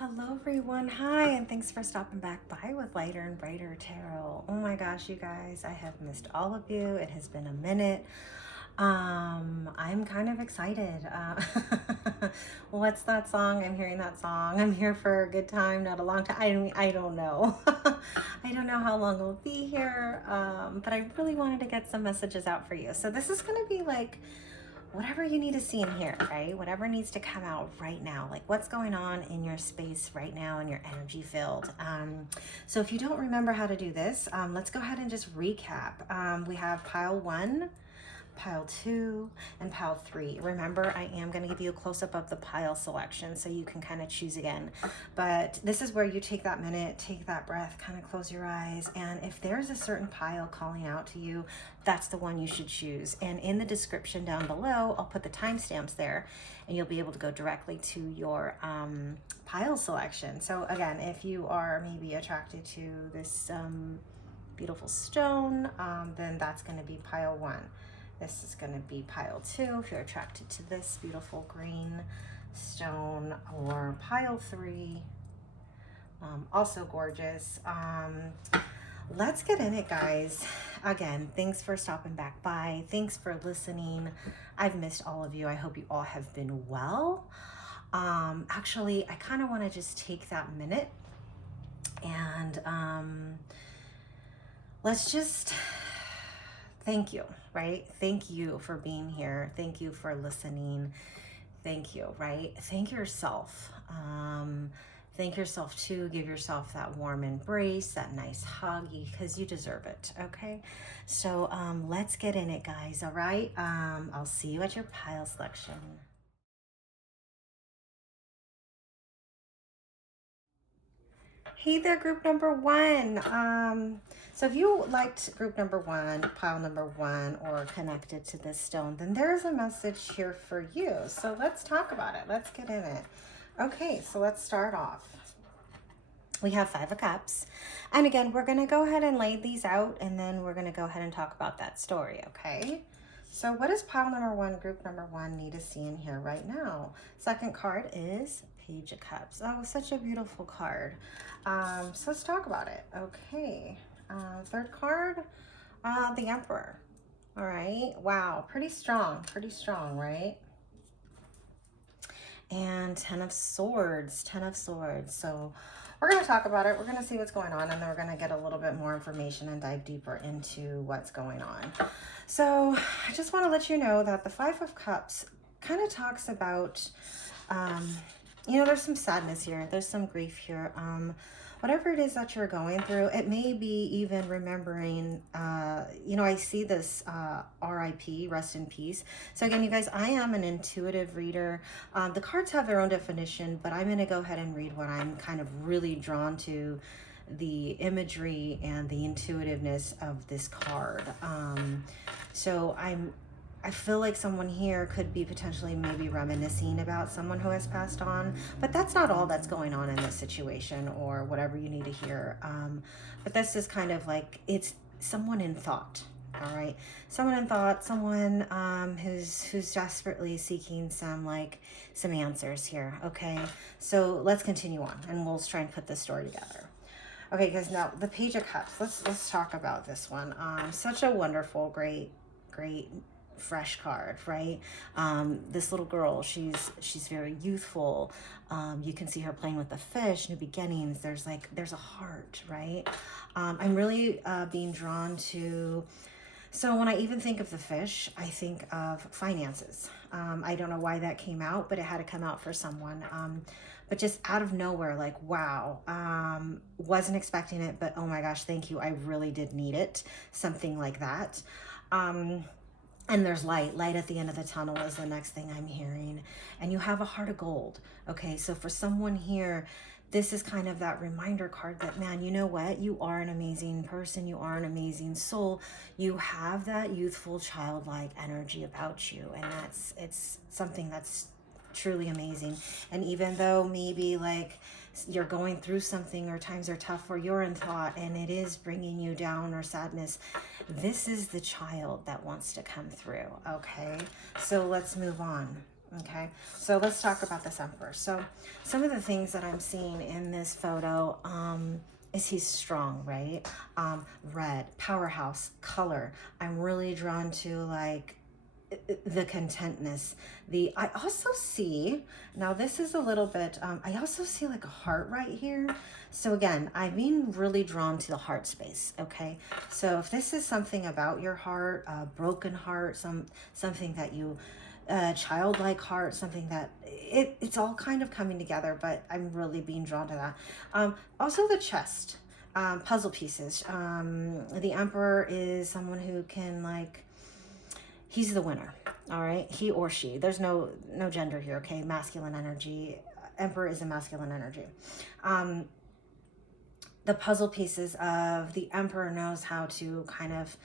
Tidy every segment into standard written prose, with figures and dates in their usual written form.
Hello everyone, hi, and thanks for stopping back by with Lighter and Brighter Tarot. Oh my gosh, you guys, I have missed all of you. It has been a minute. I'm kind of excited. What's that song? I'm hearing that song. I'm here for a good time, not a long time. I don't know. I don't know how long we'll be here, but I really wanted to get some messages out for you. So this is going to be like whatever you need to see and hear, right? Whatever needs to come out right now, like what's going on in your space right now in your energy field. So if you don't remember how to do this, let's go ahead and just recap. We have pile 1, pile 2, and pile 3. Remember, I am going to give you a close-up of the pile selection so you can kind of choose again. But this is where you take that minute, take that breath, kind of close your eyes, and if there's a certain pile calling out to you, that's the one you should choose. And in the description down below, I'll put the timestamps there, and you'll be able to go directly to your pile selection. So again, if you are maybe attracted to this beautiful stone, then that's going to be pile 1. This is going to be pile 2 if you're attracted to this beautiful green stone, or pile 3, also gorgeous. Let's get in it, guys. Again, thanks for stopping back by. Thanks for listening. I've missed all of you. I hope you all have been well. Actually, I kind of want to just take that minute and let's just thank you, right? Thank you for being here. Thank you for listening. Thank you, right? Thank yourself. Thank yourself too. Give yourself that warm embrace, that nice hug, because you deserve it, okay? So let's get in it, guys, all right? I'll see you at your pile selection. Hey there, group number 1. So if you liked group number 1, pile number 1, or connected to this stone, then there's a message here for you. So let's talk about it. Let's get in it. Okay, so let's start off. We have 5 of Cups. And again, we're going to go ahead and lay these out, and then we're going to go ahead and talk about that story, okay? So what does pile number 1, group number 1 need to see in here right now? Second card is Page of Cups. Oh, such a beautiful card. So let's talk about it. Okay. Third card, the Emperor. All right. Wow. Pretty strong, right? And 10 of Swords, 10 of Swords. So we're going to talk about it. We're going to see what's going on, and then we're going to get a little bit more information and dive deeper into what's going on. So I just want to let you know that the 5 of Cups kind of talks about, you know, there's some sadness here. There's some grief here. Whatever it is that you're going through, it may be even remembering, you know, I see this RIP, rest in peace. So again, you guys, I am an intuitive reader. The cards have their own definition, but I'm going to go ahead and read what I'm kind of really drawn to, the imagery and the intuitiveness of this card. So I feel like someone here could be potentially maybe reminiscing about someone who has passed on, but that's not all that's going on in this situation or whatever you need to hear. But this is kind of like, it's someone in thought, all right? Someone in thought, someone who's desperately seeking some answers here, okay? So let's continue on, and we'll try and put this story together. Okay, guys, now the Page of Cups, let's talk about this one. Such a wonderful, great fresh card, right? This little girl, she's very youthful. You can see her playing with the fish, new beginnings. There's a heart, right? I'm really being drawn to, so when I even think of the fish, I think of finances. I don't know why that came out, but it had to come out for someone. But just out of nowhere, like, wow, wasn't expecting it, but oh my gosh, thank you. I really did need it. Something like that. And there's light at the end of the tunnel is the next thing I'm hearing. And you have a heart of gold. Okay, so for someone here, this is kind of that reminder card that, man, you know what? You are an amazing person. You are an amazing soul. You have that youthful, childlike energy about you. And it's something that's truly amazing. And even though maybe like you're going through something or times are tough or you're in thought and it is bringing you down or sadness, this is the child that wants to come through, okay? So let's move on. Okay, so let's talk about this Emperor. So some of the things that I'm seeing in this photo is he's strong, right? Red, powerhouse, color. I'm really drawn to like the contentness. I also see, now this is a little bit, I also see like a heart right here. So again, I'm being really drawn to the heart space, okay? So if this is something about your heart, a broken heart, something that you, childlike heart, something that it's all kind of coming together, but I'm really being drawn to that. Also the chest, puzzle pieces. The Emperor is someone who can like, he's the winner, all right? He or she. There's no gender here, okay? Masculine energy. Emperor is a masculine energy. The puzzle pieces of the Emperor knows how to kind of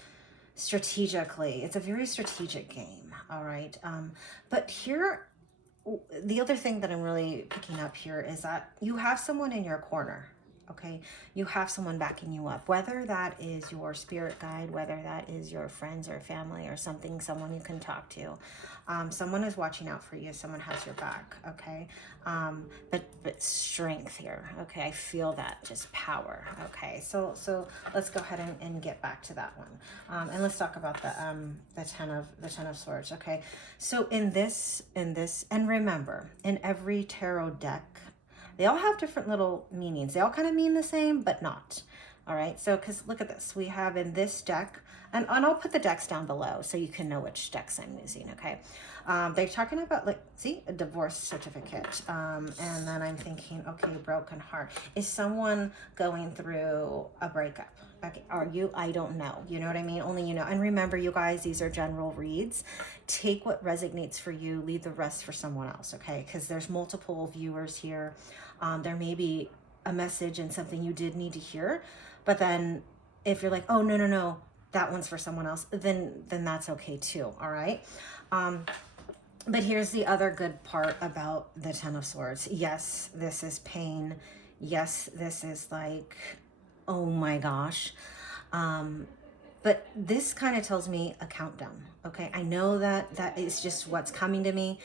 strategically. It's a very strategic game, all right? But here, the other thing that I'm really picking up here is that you have someone in your corner, okay? You have someone backing you up, whether that is your spirit guide, whether that is your friends or family or something, someone you can talk to. Someone is watching out for you. Someone has your back, okay? But strength here, okay? I feel that, just power, okay? So let's go ahead and get back to that one. And let's talk about the ten of Swords, okay? So in this, and remember, in every tarot deck, they all have different little meanings. They all kind of mean the same, but not. All right, so because look at this. We have in this deck, and I'll put the decks down below so you can know which decks I'm using, okay? They're talking about, like, see, a divorce certificate. And then I'm thinking, okay, broken heart. Is someone going through a breakup? Okay, are you? I don't know. You know what I mean? Only you know. And remember, you guys, these are general reads. Take what resonates for you. Leave the rest for someone else, okay? Because there's multiple viewers here. There may be a message and something you did need to hear. But then if you're like, oh, no, that one's for someone else, then that's okay too, all right? But here's the other good part about the Ten of Swords. Yes, this is pain. Yes, this is like, oh my gosh. But this kind of tells me a countdown, okay? I know that is just what's coming to me,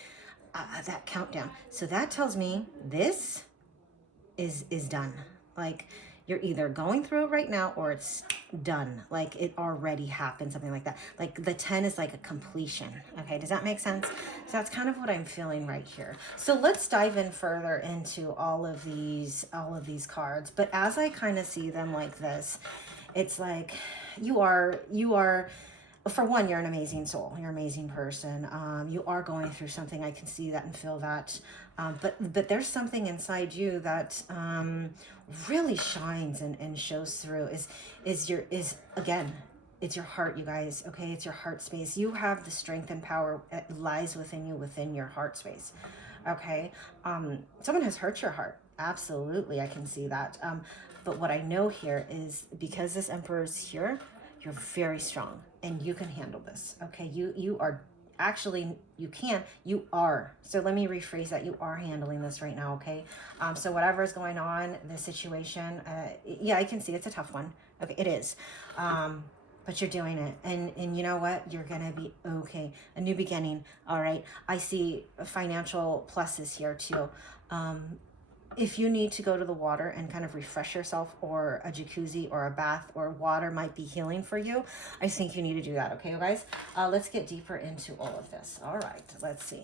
that countdown. So that tells me this is done. Like, you're either going through it right now or it's done. Like, it already happened, something like that. Like, the 10 is like a completion. Okay, does that make sense? So that's kind of what I'm feeling right here. So let's dive in further into all of these cards. But as I kind of see them like this, it's like you are for one, you're an amazing soul. You're an amazing person. You are going through something. I can see that and feel that. But there's something inside you that really shines and shows through. Again, it's your heart, you guys. Okay, it's your heart space. You have the strength and power that lies within you, within your heart space. Okay, someone has hurt your heart. Absolutely, I can see that. But what I know here is because this Emperor is here, you're very strong and you can handle this. Okay, you are actually, you are. So let me rephrase that. You are handling this right now, okay? So whatever is going on, the situation, yeah, I can see it's a tough one. Okay, it is. But you're doing it. And you know what? You're going to be okay. A new beginning, all right? I see financial pluses here too. If you need to go to the water and kind of refresh yourself, or a jacuzzi or a bath or water might be healing for you, I think you need to do that. Okay, you guys? Let's get deeper into all of this. All right, let's see.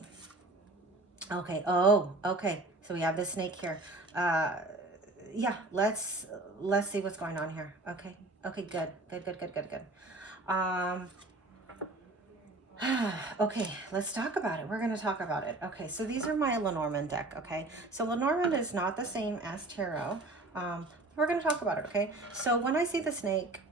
Okay. Oh, okay. So we have this snake here. Yeah, let's see what's going on here. Okay. Okay, good. Okay, let's talk about it. We're going to talk about it. Okay, so these are my Lenormand deck, okay? So Lenormand is not the same as tarot. We're going to talk about it, okay? So when I see the snake,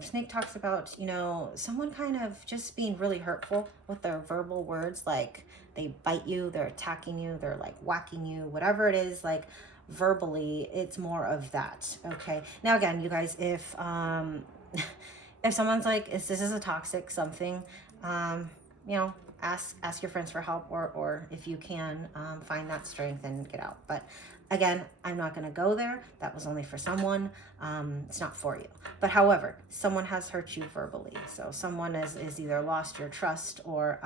snake talks about, you know, someone kind of just being really hurtful with their verbal words, like they bite you, they're attacking you, they're like whacking you, whatever it is, like verbally, it's more of that, okay? Now again, you guys, if someone's like, this is a toxic something, you know, ask your friends for help, or if you can, find that strength and get out. But again, I'm not going to go there. That was only for someone. It's not for you. But however, someone has hurt you verbally. So someone is either lost your trust, or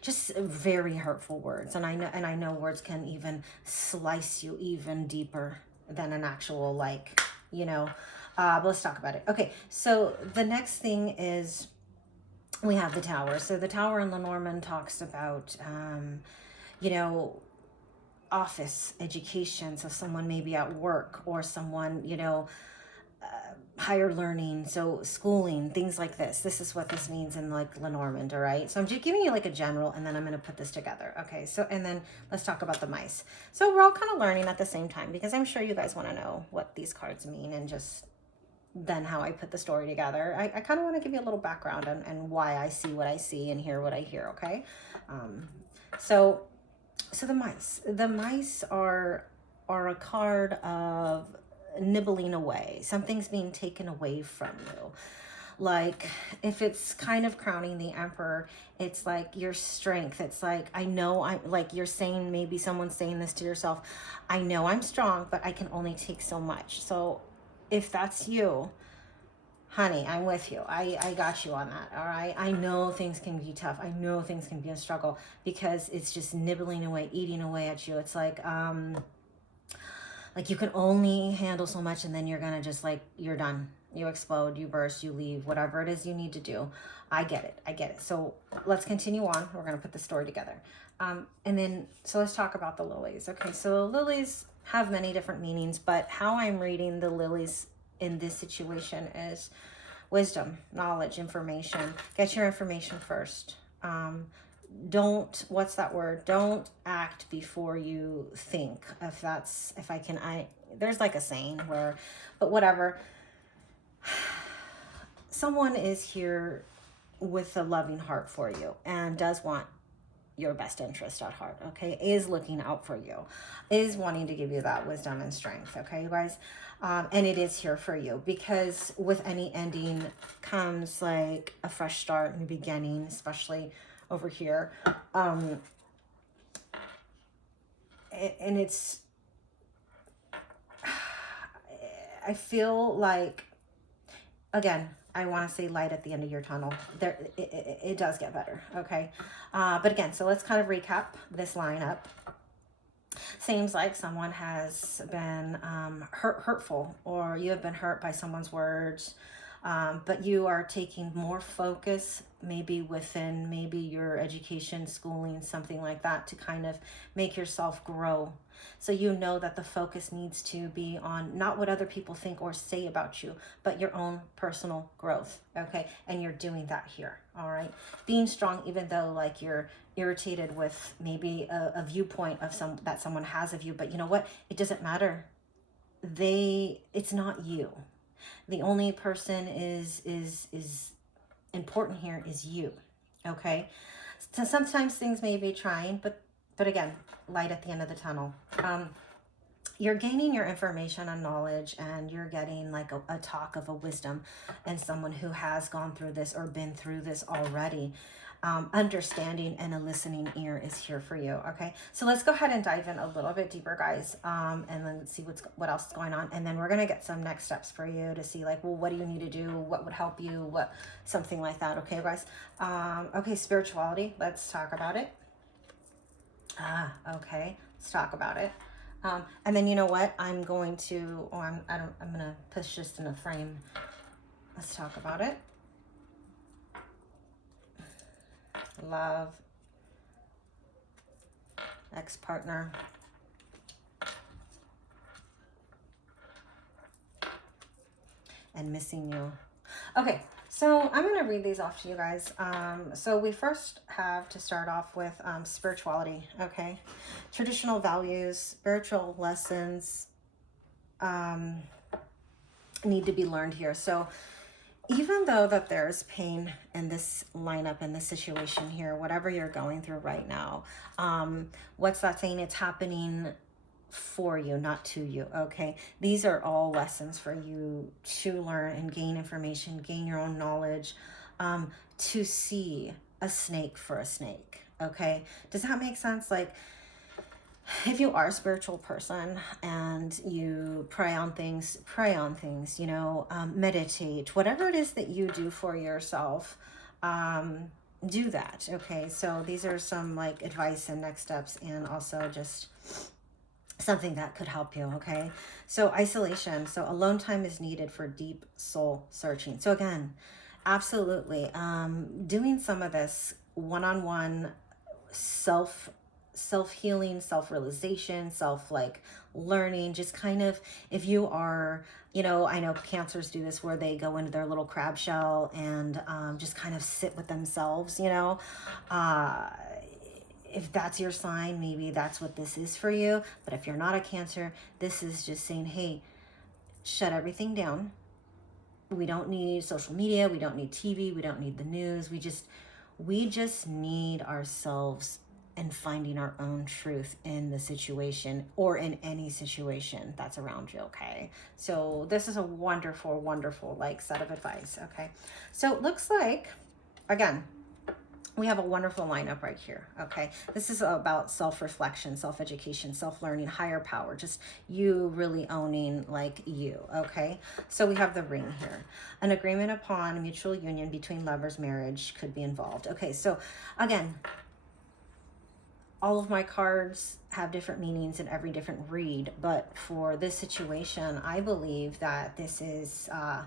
just very hurtful words. And I know words can even slice you even deeper than an actual, like, you know, but let's talk about it. Okay, so the next thing is we have the Tower. So the Tower in Lenormand talks about, you know, office, education. So someone maybe at work, or someone, you know, higher learning, so schooling, things like this. This is what this means in like Lenormand, all right? So I'm just giving you like a general, and then I'm going to put this together. Okay, so, and then let's talk about the mice. So we're all kind of learning at the same time, because I'm sure you guys want to know what these cards mean, and just then how I put the story together. I kind of want to give you a little background and why I see what I see and hear what I hear, okay? So the mice are a card of nibbling away. Something's being taken away from you. Like, if it's kind of crowning the Emperor, it's like your strength. It's like, I know, I'm like, you're saying, maybe someone's saying this to yourself, I know I'm strong, but I can only take so much. So if that's you, honey, I'm with you. I got you on that. All right. I know things can be tough. I know things can be a struggle, because it's just nibbling away, eating away at you. It's like you can only handle so much, and then you're going to just, like, you're done. You explode, you burst, you leave, whatever it is you need to do. I get it. I get it. So let's continue on. We're going to put the story together. And then, so let's talk about the lilies. Okay. So the lilies have many different meanings, but how I'm reading the lilies in this situation is wisdom, knowledge, information. Get your information first. Don't, what's that word? Don't act before you think. There's like a saying where, but whatever. Someone is here with a loving heart for you and does want your best interest at heart, okay? Is looking out for you, is wanting to give you that wisdom and strength, okay, you guys? And it is here for you, because with any ending comes like a fresh start, new beginning, especially over here. And it's, I feel like, again, I want to say light at the end of your tunnel. There, it does get better, okay? But again, so let's kind of recap this lineup. Seems like someone has been hurtful, or you have been hurt by someone's words, but you are taking more focus, maybe within maybe your education, schooling, something like that, to kind of make yourself grow. So you know that the focus needs to be on not what other people think or say about you, but your own personal growth, okay? And you're doing that here, all right? Being strong, even though like you're irritated with maybe a viewpoint of that someone has of you, but you know what? It doesn't matter. It's not you. The only person is important here is you, okay? So sometimes things may be trying, but again, light at the end of the tunnel. You're gaining your information and knowledge, and you're getting like a talk of a wisdom and someone who has gone through this or been through this already. Understanding and a listening ear is here for you, okay? So let's go ahead and dive in a little bit deeper, guys, and then see what else is going on, and then we're going to get some next steps for you to see, like, well, what do you need to do, what would help you, something like that, okay, guys? Okay, spirituality, let's talk about it. Okay, let's talk about it. And then, you know what, I'm going to push this in a frame. Let's talk about it. Love, ex-partner, and missing you. Okay, so I'm going to read these off to you guys. So we first have to start off with spirituality, okay? Traditional values, spiritual lessons need to be learned here. So even though that there's pain in this lineup, in this situation here, whatever you're going through right now, what's that saying? It's happening for you, not to you, okay? These are all lessons for you to learn and gain information, gain your own knowledge, to see a snake for a snake, okay? Does that make sense? Like, if you are a spiritual person and you pray on things, meditate, whatever it is that you do for yourself, do that. Okay, so these are some like advice and next steps, and also just something that could help you. Okay, so isolation, so alone time is needed for deep soul searching. So again, absolutely, doing some of this one-on-one self healing, self-realization, self like learning, just kind of, if you are, I know cancers do this where they go into their little crab shell and just kind of sit with themselves, uh if that's your sign, maybe that's what this is for you. But if you're not a cancer, this is just saying, hey, shut everything down. We don't need social media, we don't need TV, we don't need the news. We just need ourselves and finding our own truth in the situation or in any situation that's around you. Okay, so this is a wonderful, wonderful like set of advice. Okay, so it looks like, again, we have a wonderful lineup right here. Okay, this is about self-reflection, self-education, self-learning, higher power, just you really owning like you. Okay, so we have the ring here. An agreement upon mutual union between lovers, marriage could be involved. Okay, so again, all of my cards have different meanings in every different read, but for this situation, I believe that this is a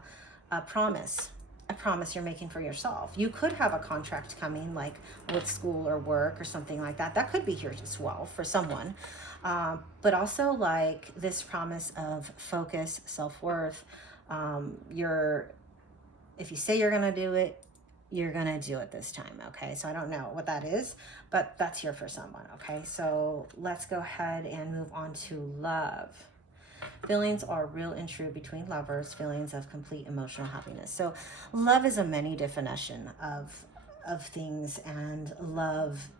promise, a promise you're making for yourself. You could have a contract coming, like with school or work or something like that. That could be here as well for someone. But also like this promise of focus, self-worth. If you say you're going to do it, you're going to do it this time. Okay, so I don't know what that is, but that's here for someone. Okay, so let's go ahead and move on to love. Feelings are real and true between lovers, feelings of complete emotional happiness. So love is a many definition of things, and love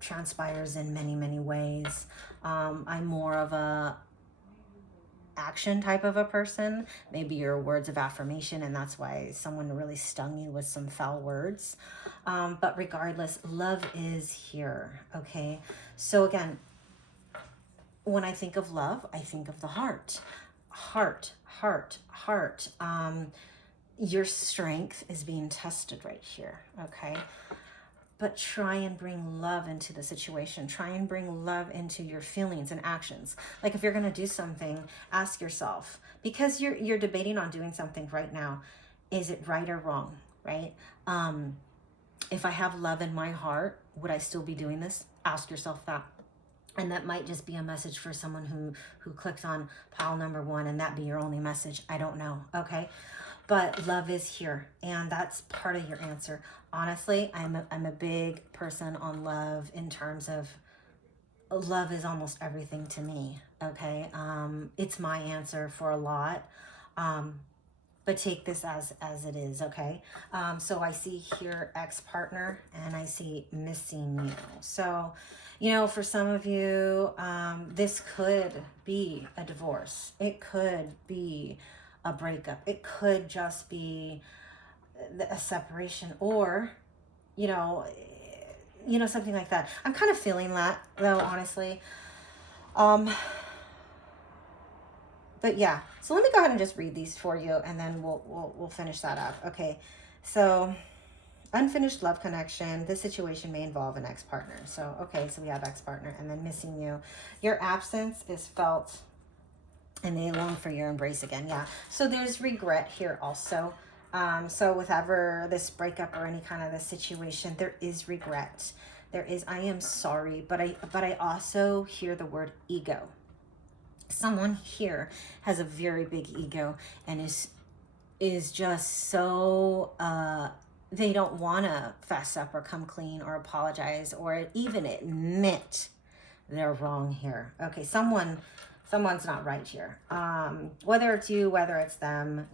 transpires in many, many ways. I'm more of a action type of a person. Maybe your words of affirmation, and that's why someone really stung you with some foul words. But regardless, love is here. Okay, so again, when I think of love, I think of the heart. Heart, heart, heart. Your strength is being tested right here. Okay, but try and bring love into the situation. Try and bring love into your feelings and actions. Like if you're going to do something, ask yourself, because you're debating on doing something right now, is it right or wrong, right? If I have love in my heart, would I still be doing this? Ask yourself that. And that might just be a message for someone who clicked on pile number 1, and that be your only message. I don't know. Okay, but love is here, and that's part of your answer. Honestly, I'm a big person on love, in terms of love is almost everything to me. Okay, it's my answer for a lot. But take this as it is. Okay, so I see here ex-partner, and I see missing you. So for some of you, this could be a divorce. It could be a breakup. It could just be a separation, or something like that. I'm kind of feeling that though, honestly. But yeah, so let me go ahead and just read these for you, and then we'll finish that up. Okay, so unfinished love connection. This situation may involve an ex-partner. So okay, so we have ex-partner, and then missing you. Your absence is felt, and they long for your embrace again. Yeah, so there's regret here also. So with ever this breakup or any kind of this situation, there is regret. There is, I am sorry, but I also hear the word ego. Someone here has a very big ego, and is just so they don't want to fess up or come clean or apologize or even admit they're wrong here. Okay, someone's not right here. Whether it's you, whether it's them,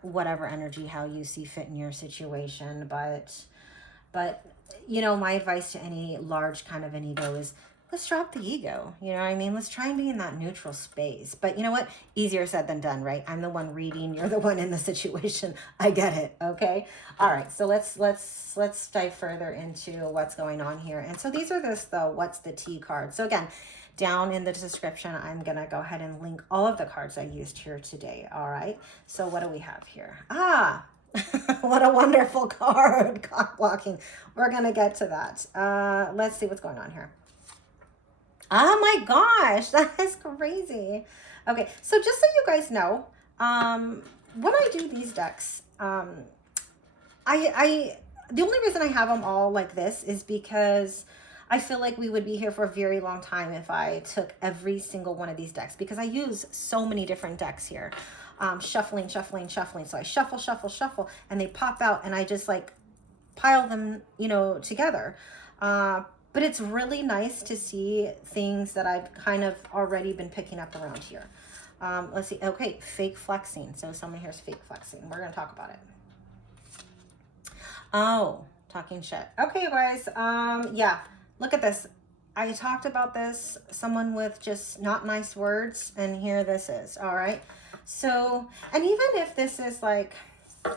whatever energy, how you see fit in your situation. But my advice to any large kind of an ego is, let's drop the ego. You know what I mean? Let's try and be in that neutral space. But you know what? Easier said than done, right? I'm the one reading. You're the one in the situation. I get it. Okay. All right. So let's dive further into what's going on here. And so these are the what's the tea cards. So again, down in the description, I'm going to go ahead and link all of the cards I used here today. All right. So what do we have here? What a wonderful card, cock blocking. We're going to get to that. Let's see what's going on here. Oh my gosh, that is crazy. Okay, so just so you guys know, when I do these decks, the only reason I have them all like this is because I feel like we would be here for a very long time if I took every single one of these decks, because I use so many different decks here. Shuffling. So I shuffle, and they pop out, and I just like pile them, together. But it's really nice to see things that I've kind of already been picking up around here. Let's see. Okay, fake flexing. So someone here's fake flexing. We're going to talk about it. Oh, talking shit. Okay, you guys. Yeah, look at this. I talked about this. Someone with just not nice words, and here this is. All right. So, and even if this is like,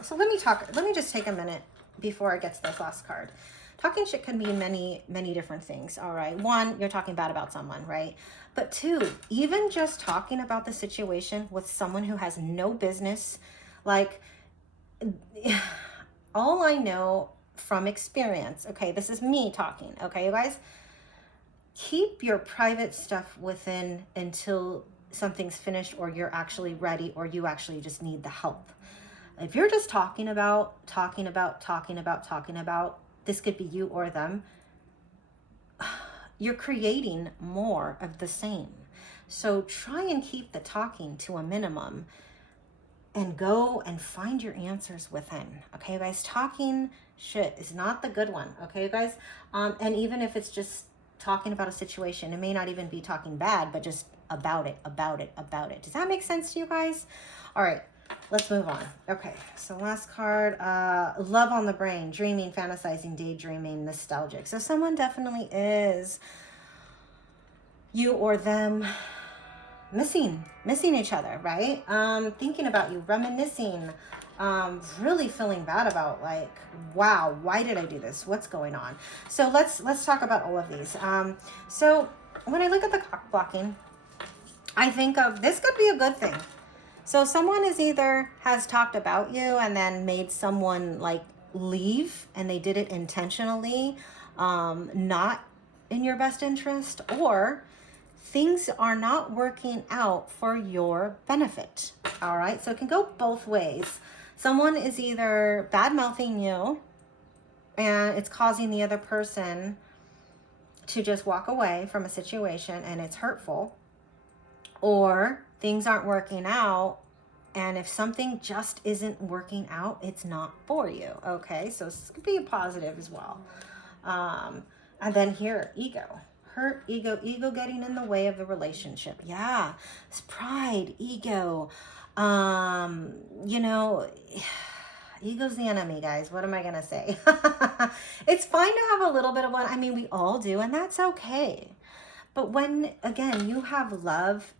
so let me just take a minute before I get to this last card. Talking shit can mean many different things. All right. One, you're talking bad about someone, right? But two, even just talking about the situation with someone who has no business, like, all I know from experience, okay, this is me talking, okay, you guys, keep your private stuff within until something's finished, or you're actually ready, or you actually just need the help. If you're just talking about, this could be you or them, you're creating more of the same. So try and keep the talking to a minimum and go and find your answers within. Okay, you guys, talking shit is not the good one. Okay, you guys, and even if it's just talking about a situation, it may not even be talking bad, but just about it. Does that make sense to you guys? All right, let's move on. Okay, so last card, love on the brain, dreaming, fantasizing, daydreaming, nostalgic. So someone definitely is, you or them, missing each other, right? Thinking about you, reminiscing, really feeling bad about, like, wow, why did I do this? What's going on? So let's talk about all of these. So when I look at the cock blocking, I think of, this could be a good thing. So someone is either has talked about you and then made someone like leave, and they did it intentionally, not in your best interest, or things are not working out for your benefit. All right, so it can go both ways. Someone is either bad mouthing you and it's causing the other person to just walk away from a situation and it's hurtful, or things aren't working out, and if something just isn't working out, it's not for you. Okay, so this could be a positive as well. And then here, ego. Hurt, ego getting in the way of the relationship. Yeah, it's pride, ego. Ego's the enemy, guys. What am I gonna say? It's fine to have a little bit of one. I mean, we all do, and that's okay. But when, again, you have love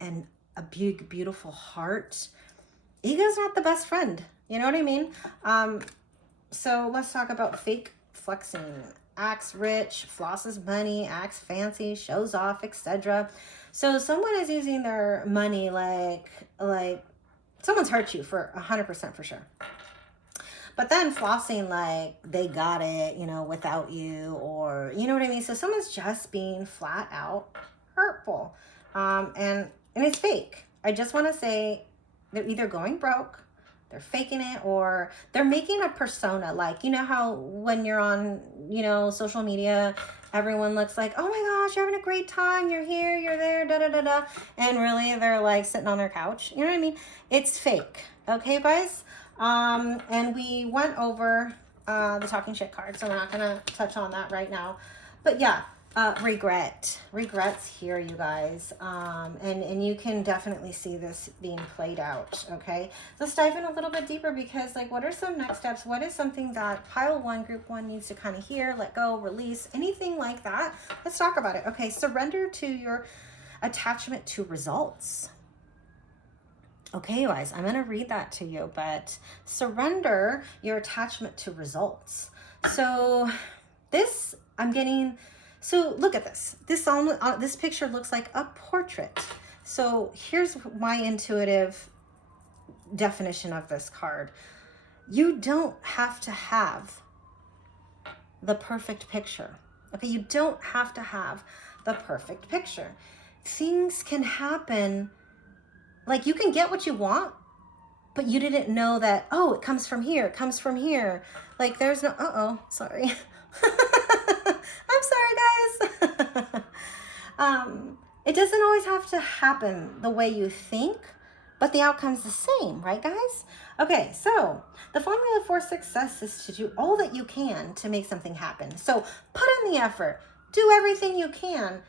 and a big, beautiful heart, ego's not the best friend. You know what I mean? So let's talk about fake flexing. Acts rich, flosses money, acts fancy, shows off, etc. So someone is using their money like someone's hurt you for 100% for sure. But then flossing like they got it, without you, or you know what I mean? So someone's just being flat out hurtful. And it's fake. I just want to say they're either going broke, they're faking it, or they're making a persona. Like, you know how when you're on, social media, everyone looks like, oh my gosh, you're having a great time. You're here, you're there, da-da-da-da. And really they're like sitting on their couch. You know what I mean? It's fake. Okay, you guys? And we went over the talking shit card, so we're not going to touch on that right now. But yeah, regrets here, you guys. And you can definitely see this being played out. Okay, let's dive in a little bit deeper, because like, what are some next steps? What is something that pile one, group one needs to kind of hear, let go, release, anything like that? Let's talk about it. Okay, surrender to your attachment to results. Okay, you guys, I'm going to read that to you, but surrender your attachment to results. So this, so look at this. This picture looks like a portrait. So here's my intuitive definition of this card. You don't have to have the perfect picture. Okay, you don't have to have the perfect picture. Things can happen, like you can get what you want, but you didn't know that, oh, it comes from here, it comes from here. Like there's no, sorry. I'm sorry, guys. It doesn't always have to happen the way you think, but the outcome's the same, right, guys? Okay, so the formula for success is to do all that you can to make something happen. So put in the effort, do everything you can,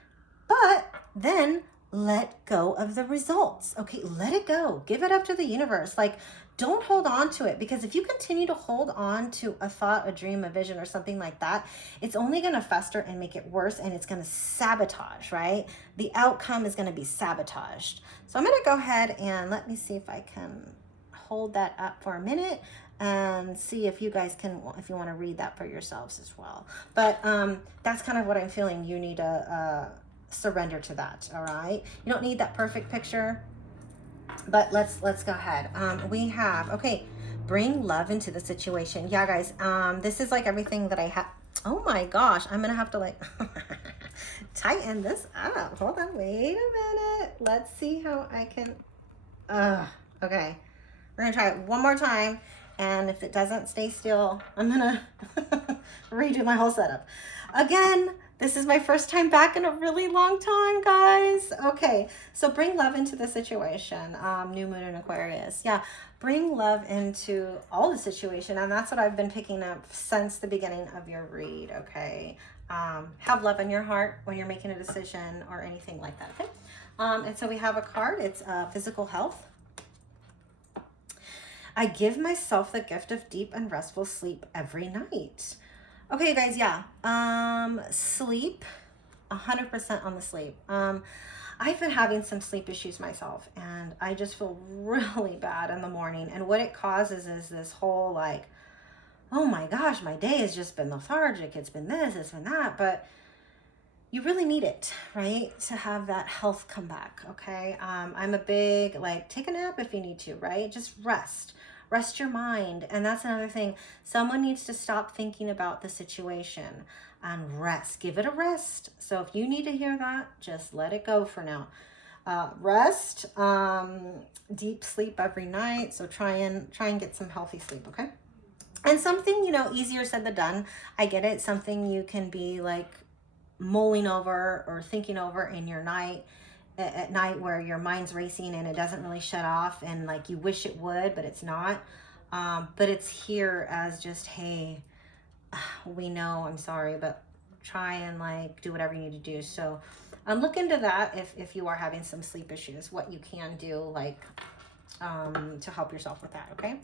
but then let go of the results. Okay, let it go. Give it up to the universe. Like, don't hold on to it, because if you continue to hold on to a thought, a dream, a vision, or something like that, it's only going to fester and make it worse, and it's going to sabotage, right? The outcome is going to be sabotaged. So I'm going to go ahead and let me see if I can hold that up for a minute and see if you guys can, if you want to read that for yourselves as well. But that's kind of what I'm feeling. You need to surrender to that. All right, you don't need that perfect picture, but let's go ahead. We have, okay, bring love into the situation. Yeah, guys, this is like everything that I have. Oh my gosh, I'm gonna have to like tighten this up. Hold on, wait a minute. Let's see how I can. Okay, we're gonna try it one more time, and if it doesn't stay still, I'm gonna redo my whole setup again. This is my first time back in a really long time, guys. Okay, so bring love into the situation. New moon in Aquarius. Yeah, bring love into all the situation. And that's what I've been picking up since the beginning of your read, okay? Have love in your heart when you're making a decision or anything like that, okay? And so we have a card. It's physical health. I give myself the gift of deep and restful sleep every night. Okay, guys, yeah. Sleep, 100% on the sleep. I've been having some sleep issues myself, and I just feel really bad in the morning. And what it causes is this whole like, oh my gosh, my day has just been lethargic. It's been this, it's been that. But you really need it, right? To have that health come back, okay? I'm a big, like, take a nap if you need to, right? Just rest your mind. And that's another thing. Someone needs to stop thinking about the situation and rest. Give it a rest. So if you need to hear that, just let it go for now. Rest, deep sleep every night. So try and get some healthy sleep, okay? And something, you know, easier said than done. I get it. Something you can be like mulling over or thinking over in your night, at night, where your mind's racing and it doesn't really shut off, and like you wish it would, but it's not. But it's here as just, hey, we know, I'm sorry, but try and like do whatever you need to do. So look into that if you are having some sleep issues, what you can do, like to help yourself with that, okay?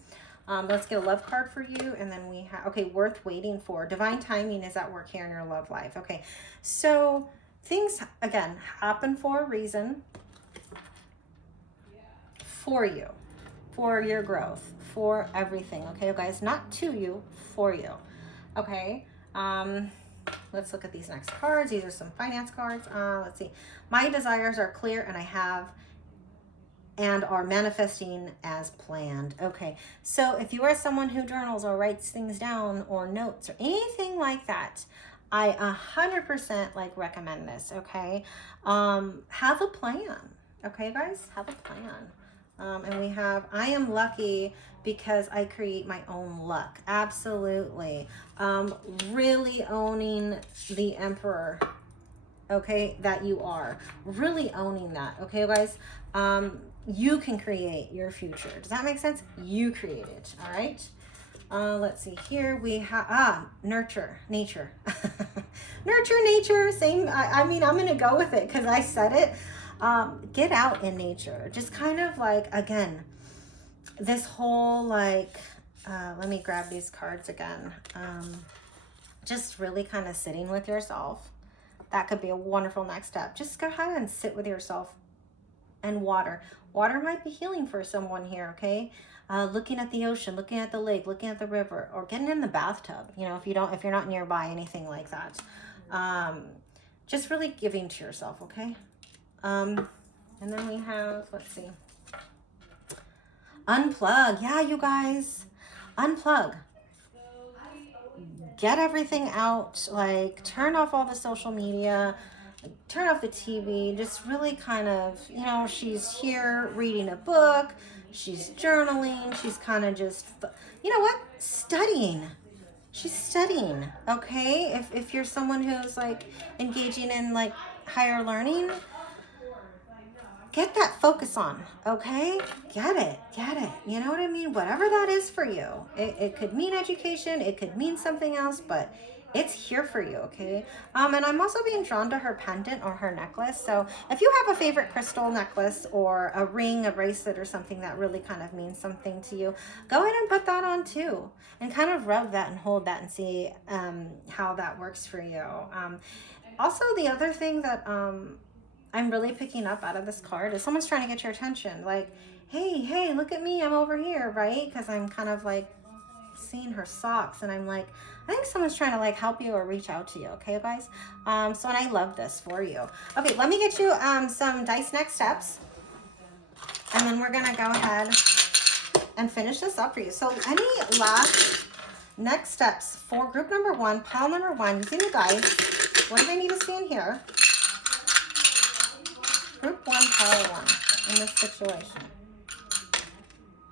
Let's get a love card for you. And then we have, okay, worth waiting for. Divine timing is at work here in your love life. Okay, so things, again, happen for a reason, for you, for your growth, for everything. Okay, guys, not to you, for you. Okay, let's look at these next cards. These are some finance cards. Let's see. My desires are clear, and I have and are manifesting as planned. Okay, so if you are someone who journals or writes things down or notes or anything like that, I 100% like recommend this, okay? Have a plan, okay, guys? Have a plan. And we have, I am lucky because I create my own luck. Absolutely. Really owning the Emperor, okay, that you are. Really owning that, okay, guys? You can create your future. Does that make sense? You create it, all right? Let's see here. We have, nurture, nature. Nurture, nature, same. I mean, I'm going to go with it because I said it. Get out in nature. Just kind of like, again, this whole like, let me grab these cards again. Just really kind of sitting with yourself. That could be a wonderful next step. Just go ahead and sit with yourself. And water. Water might be healing for someone here, okay? Looking at the ocean, looking at the lake, looking at the river, or getting in the bathtub, you know, if you're not nearby, anything like that. Just really giving to yourself, okay? And then we have, let's see. Unplug. Yeah, you guys. unplug, get everything out, like turn off all the social media, turn off the TV, just really kind of, you know, she's here reading a book, she's journaling, she's kind of just, you know what, studying. She's studying, okay? If you're someone who's like engaging in like higher learning, get that focus on, okay? Get it. You know what I mean? Whatever that is for you. It could mean education, it could mean something else, but it's here for you, okay? And I'm also being drawn to her pendant or her necklace. So if you have a favorite crystal necklace or a ring, a bracelet, or something that really kind of means something to you, go ahead and put that on too. And kind of rub that and hold that and see how that works for you. Also, the other thing that I'm really picking up out of this card is someone's trying to get your attention. Like, hey, look at me, I'm over here, right? Because I'm kind of like seeing her socks and I'm like, I think someone's trying to like help you or reach out to you, okay, guys? So, and I love this for you. Okay, let me get you some dice next steps. And then we're going to go ahead and finish this up for you. So any last next steps for group number 1, pile number 1, using the dice. What do they need to see in here? Group 1, pile 1 in this situation.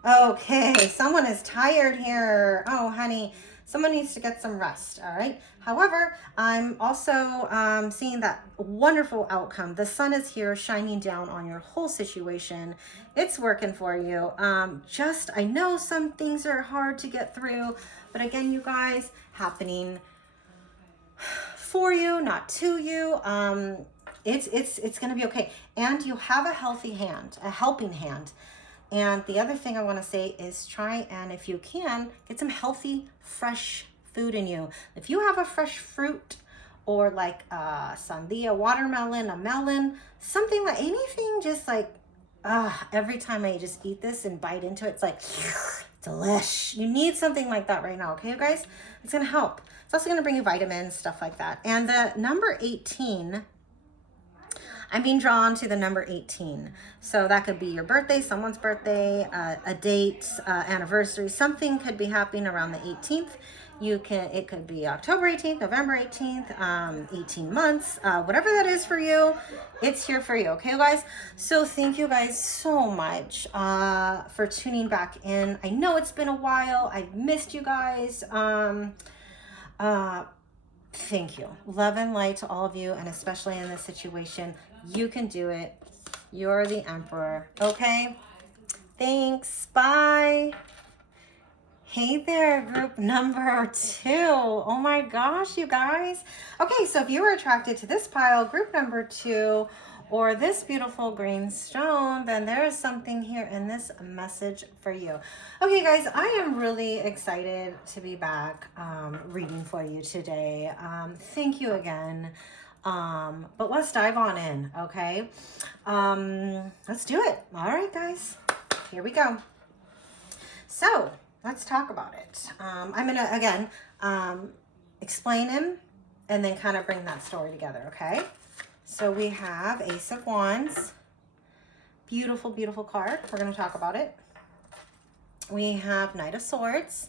Okay, someone is tired here. Oh, honey, someone needs to get some rest, all right? However, I'm also seeing that wonderful outcome. The sun is here shining down on your whole situation. It's working for you. I know some things are hard to get through, but again, you guys, happening for you, not to you. It's going to be okay. And you have a healthy hand, a helping hand. And the other thing I want to say is try and, if you can, get some healthy, fresh food in you. If you have a fresh fruit or like a sandia, watermelon, a melon, something like anything, just like, every time I just eat this and bite into it, it's like, delish. You need something like that right now, okay, you guys? It's going to help. It's also going to bring you vitamins, stuff like that. And the number 18, I'm being drawn to the number 18. So that could be your birthday, someone's birthday, a date, anniversary. Something could be happening around the 18th. It could be October 18th, November 18th, 18 months, whatever that is for you, it's here for you. Okay, guys? So thank you guys so much for tuning back in. I know it's been a while. I've missed you guys. Thank you. Love and light to all of you, and especially in this situation. You can do it. You're the emperor. Okay? Thanks. Bye. Hey there, group number 2. Oh my gosh, you guys. Okay, so if you were attracted to this pile, group number 2, or this beautiful green stone, then there is something here in this message for you. Okay, guys, I am really excited to be back reading for you today. Thank you again. But let's dive on in, okay? Let's do it. All right, guys, here we go. So let's talk about it. I'm gonna, again, explain him and then kind of bring that story together, okay? So we have Ace of Wands. Beautiful, beautiful card. We're going to talk about it. We have Knight of Swords.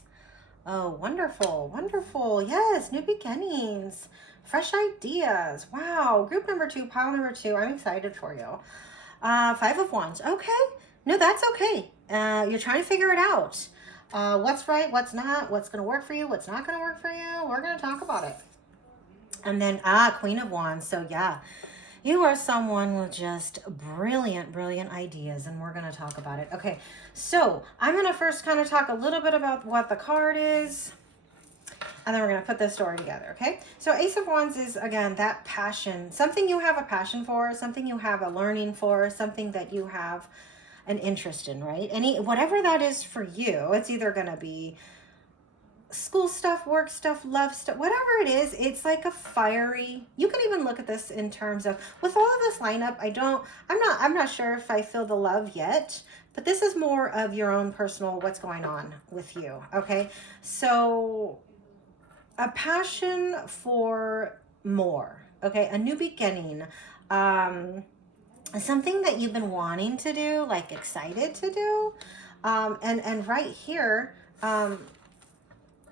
Oh, wonderful, wonderful. Yes, new beginnings. Fresh ideas. Wow. Group number 2, pile number 2. I'm excited for you. 5 of Wands. Okay. No, that's okay. You're trying to figure it out. What's right, what's not, what's going to work for you, what's not going to work for you. We're going to talk about it. And then, Queen of Wands. So yeah, you are someone with just brilliant, brilliant ideas, and we're going to talk about it. Okay, so I'm going to first kind of talk a little bit about what the card is, and then we're going to put this story together, okay? So Ace of Wands is, again, that passion, something you have a passion for, something you have a learning for, something that you have an interest in, right? Whatever that is for you, it's either going to be school stuff, work stuff, love stuff, whatever it is. It's like a fiery, you can even look at this in terms of, with all of this lineup, I'm not sure if I feel the love yet, but this is more of your own personal, what's going on with you. Okay. So a passion for more, okay. A new beginning, something that you've been wanting to do, like excited to do. And right here,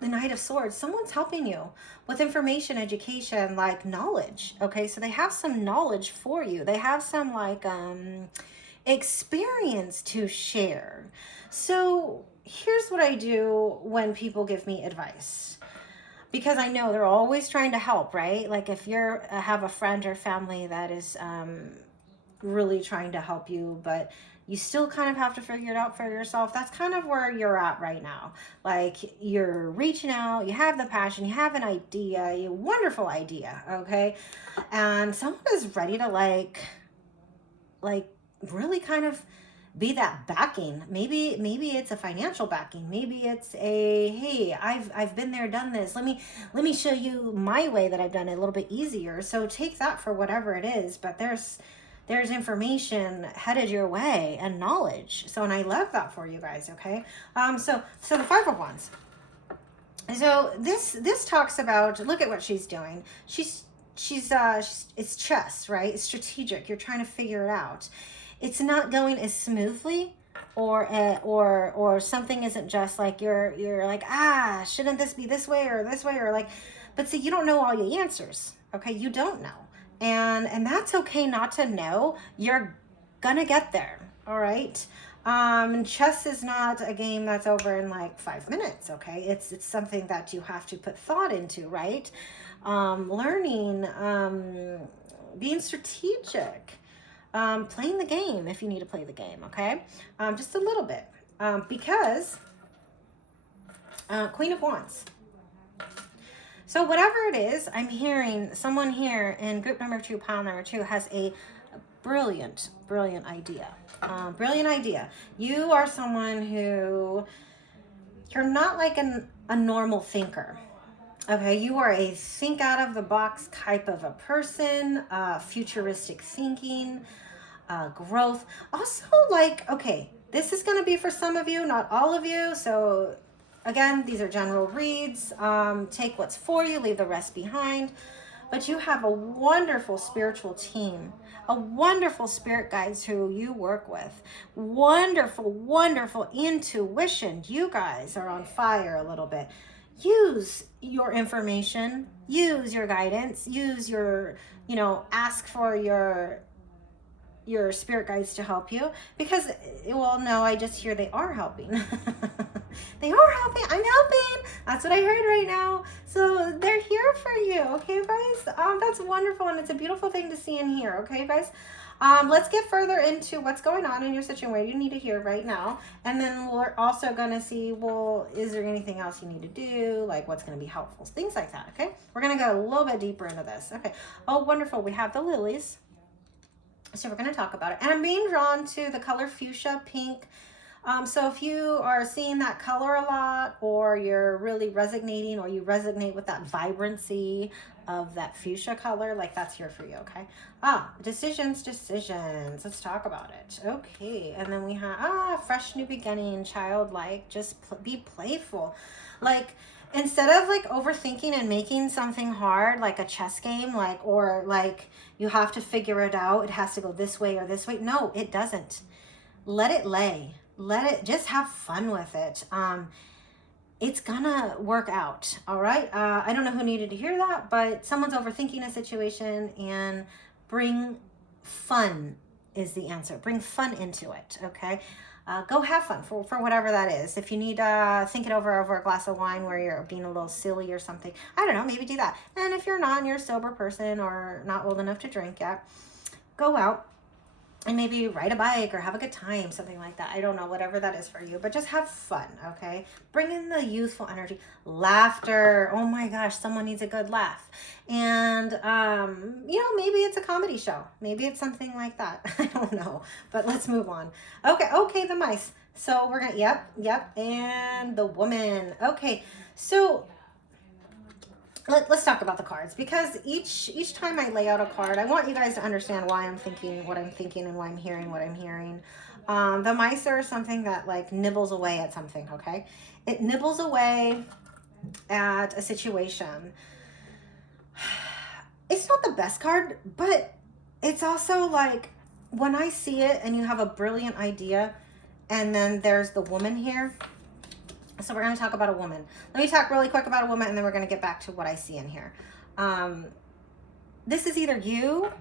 the Knight of Swords, someone's helping you with information, education, like knowledge. Okay, so they have some knowledge for you. They have some like experience to share. So here's what I do when people give me advice, because I know they're always trying to help, right? Like if you're have a friend or family that is really trying to help you, but you still kind of have to figure it out for yourself. That's kind of where you're at right now. Like you're reaching out, you have the passion, you have an idea, a wonderful idea, okay? And someone is ready to like really kind of be that backing. Maybe it's a financial backing. Maybe it's a, hey, I've been there, done this. Let me show you my way that I've done it a little bit easier. So take that for whatever it is, but there's information headed your way and knowledge. So, and I love that for you guys, okay? So the Five of Wands. So this talks about, look at what she's doing. She's it's chess, right? It's strategic. You're trying to figure it out. It's not going as smoothly, or something isn't just like you're like, shouldn't this be this way or this way, or like, but see, you don't know all the answers, okay? You don't know. And that's okay not to know. You're gonna get there, all right? Chess is not a game that's over in like 5 minutes, okay? It's something that you have to put thought into, right? Learning, being strategic, playing the game if you need to play the game, okay? Just a little bit, because Queen of Wands. So whatever it is, I'm hearing someone here in group number 2, pile number 2, has a brilliant idea. Brilliant idea. You are someone who, you're not like a normal thinker. Okay, you are a think out of the box type of a person, futuristic thinking, growth. Also like, okay, this is going to be for some of you, not all of you. So again, these are general reads. Take what's for you, leave the rest behind. But you have a wonderful spiritual team, a wonderful spirit guides who you work with. Wonderful intuition. You guys are on fire a little bit. Use your information, use your guidance, use your, ask for your spirit guides to help you, because, well, no, I just hear they are helping. They are helping. I'm helping. That's what I heard right now. So they're here for you. Okay, guys. That's wonderful. And it's a beautiful thing to see and hear. Okay, guys. Let's get further into what's going on in your situation, what you need to hear right now. And then we're also going to see, well, is there anything else you need to do? Like what's going to be helpful? Things like that. Okay. We're going to go a little bit deeper into this. Okay. Oh, wonderful. We have the lilies. So we're going to talk about it. And I'm being drawn to the color fuchsia, pink. So if you are seeing that color a lot, or you're really resonating, or you resonate with that vibrancy of that fuchsia color, like that's here for you, okay? Decisions. Let's talk about it. Okay, and then we have, fresh new beginning, childlike, just be playful. Like, instead of like overthinking and making something hard, like a chess game, or you have to figure it out, it has to go this way or this way. No, it doesn't. Let it lay. Let it, just have fun with it. It's gonna work out, all right? I don't know who needed to hear that, but someone's overthinking a situation, and bring fun is the answer. Bring fun into it, okay? Go have fun for whatever that is. If you need to think it over a glass of wine where you're being a little silly or something, I don't know, maybe do that. And if you're not, and you're a sober person or not old enough to drink yet, go out and maybe ride a bike or have a good time, something like that. I don't know, whatever that is for you, but just have fun, okay? Bring in the youthful energy. Laughter. Oh my gosh, someone needs a good laugh. And, maybe it's a comedy show. Maybe it's something like that. I don't know, but let's move on. Okay, the mice. So we're going to, yep. And the woman. Okay, so let's talk about the cards, because each time I lay out a card, I want you guys to understand why I'm thinking what I'm thinking and why I'm hearing what I'm hearing. The mice are something that like nibbles away at something, okay? It nibbles away at a situation. It's not the best card, but it's also like when I see it and you have a brilliant idea, and then there's the woman here. So we're going to talk about a woman. Let me talk really quick about a woman, and then we're going to get back to what I see in here. This is either you,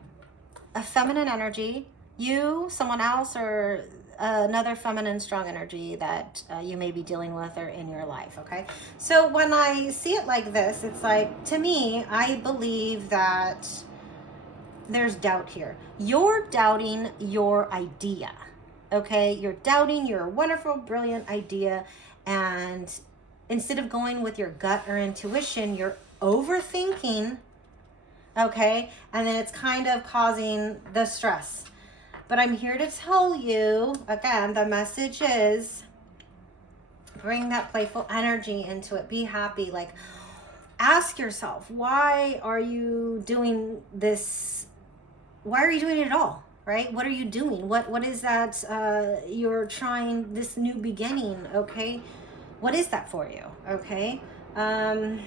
a feminine energy, you, someone else, or another feminine strong energy that you may be dealing with or in your life, okay? So when I see it like this, it's like, to me, I believe that there's doubt here. You're doubting your idea, okay? You're doubting your wonderful, brilliant idea, and instead of going with your gut or intuition, you're overthinking, okay? And then it's kind of causing the stress. But I'm here to tell you, again, the message is bring that playful energy into it. Be happy. Like, ask yourself, why are you doing this? Why are you doing it at all? Right? What are you doing? What is that? You're trying this new beginning, okay? What is that for you? Okay? But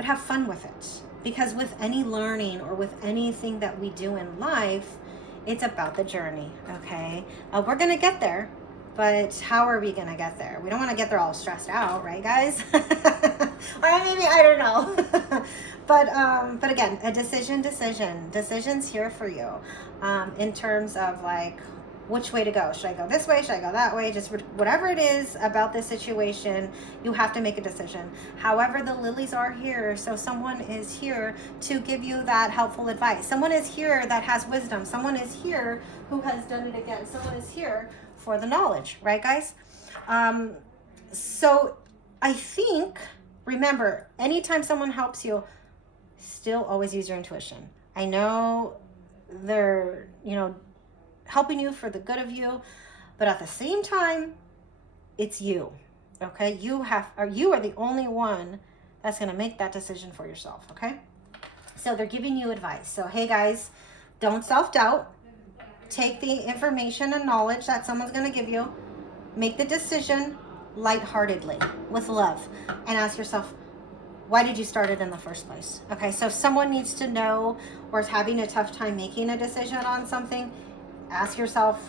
have fun with it. Because with any learning or with anything that we do in life, it's about the journey, okay? We're going to get there, but how are we going to get there? We don't want to get there all stressed out, right, guys? Or maybe, I don't know. But again, a decision's here for you in terms of like which way to go. Should I go this way? Should I go that way? Just whatever it is about this situation, you have to make a decision. However, the lilies are here. So someone is here to give you that helpful advice. Someone is here that has wisdom. Someone is here who has done it again. Someone is here for the knowledge, right, guys? So I think, remember, anytime someone helps you, still always use your intuition. I know they're, helping you for the good of you, but at the same time, it's you, okay? You are the only one that's going to make that decision for yourself, okay? So they're giving you advice. So, hey guys, don't self-doubt. Take the information and knowledge that someone's going to give you. Make the decision lightheartedly, with love, and ask yourself, why did you start it in the first place? Okay, so if someone needs to know or is having a tough time making a decision on something, ask yourself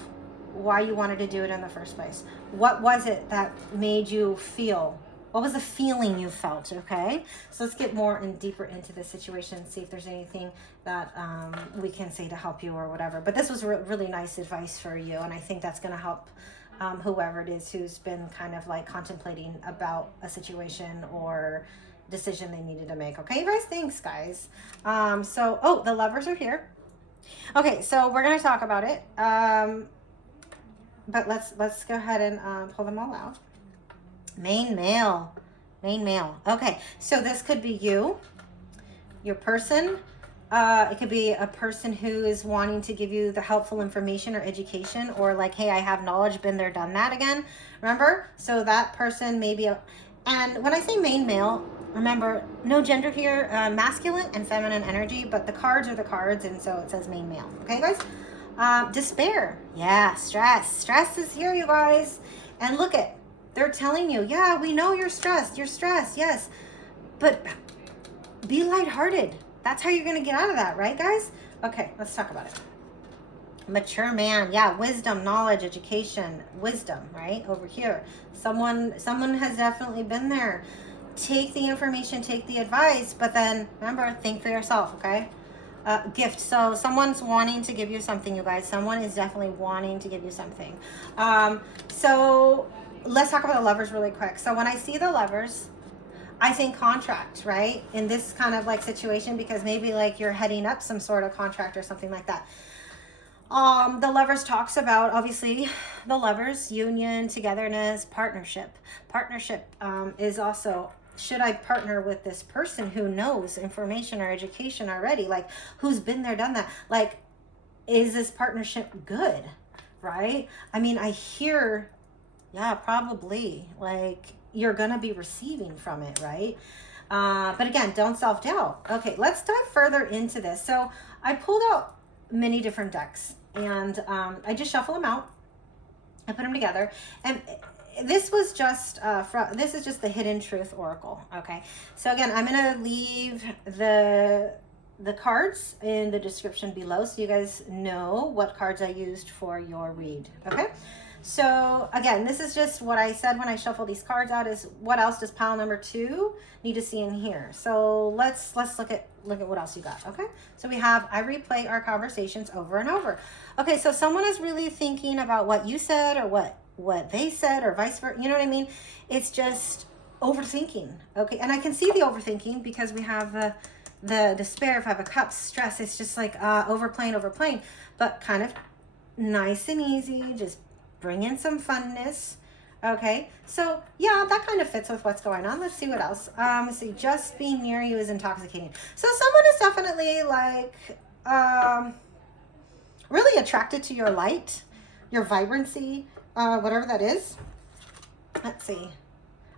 why you wanted to do it in the first place. What was it that made you feel? What was the feeling you felt, okay? So let's get more and deeper into this situation and see if there's anything that we can say to help you or whatever. But this was really nice advice for you, and I think that's going to help whoever it is who's been kind of like contemplating about a situation or decision they needed to make. Okay, you guys? Thanks, guys. The lovers are here. Okay, so we're going to talk about it. But let's go ahead and pull them all out. Main male. Okay, so this could be you, your person. It could be a person who is wanting to give you the helpful information or education, or like, hey, I have knowledge, been there, done that again. Remember? So that person may be and when I say main male, remember, no gender here, masculine and feminine energy, but the cards are the cards, and so it says main male. Okay, guys? Despair. Yeah, stress. Stress is here, you guys. And look at, they're telling you, yeah, we know you're stressed. You're stressed, yes. But be lighthearted. That's how you're going to get out of that, right, guys? Okay, let's talk about it. Mature man. Yeah, wisdom, knowledge, education, wisdom, right? Over here. Someone has definitely been there. Take the information, take the advice, but then remember, think for yourself, okay? Gift. So someone's wanting to give you something, you guys. Someone is definitely wanting to give you something. So let's talk about the lovers really quick. So when I see the lovers, I think contract, right? In this kind of like situation, because maybe like you're heading up some sort of contract or something like that. The lovers talks about, obviously, the lovers, union, togetherness, partnership. Partnership is also, should I partner with this person who knows information or education already? Like, who's been there, done that? Like, is this partnership good, right? I mean, I hear, yeah, probably, like, you're going to be receiving from it, right? But again, don't self-doubt. Okay, let's dive further into this. So I pulled out many different decks, and I just shuffle them out. I put them together, and this was just this is just the Hidden Truth Oracle. Okay, so again, I'm gonna leave the cards in the description below, so you guys know what cards I used for your read. Okay, So again, this is just what I said when I shuffle these cards out, is what else does pile number 2 need to see in here. So let's look at what else you got. Okay, so we have, I replay our conversations over and over. Okay, so someone is really thinking about what you said, or what they said, or vice versa. You know what I mean? It's just overthinking. Okay, and I can see the overthinking because we have the despair, 5 of cups, stress. It's just like overplaying, but kind of nice and easy. Just bring in some funness. Okay, so yeah, that kind of fits with what's going on. Let's see what else. Let's see, just being near you is intoxicating. So someone is definitely like really attracted to your light, your vibrancy, whatever that is. Let's see.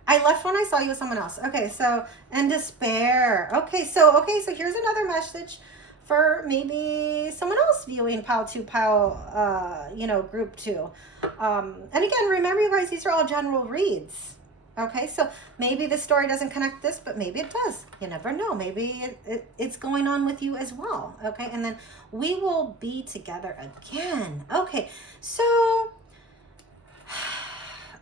I left when I saw you with someone else. Okay, so, and despair. Okay, so here's another message for maybe someone else viewing pile 2, group 2. And again, remember you guys, these are all general reads. Okay, so maybe this story doesn't connect this, but maybe it does. You never know. Maybe it's going on with you as well. Okay, and then we will be together again. Okay, so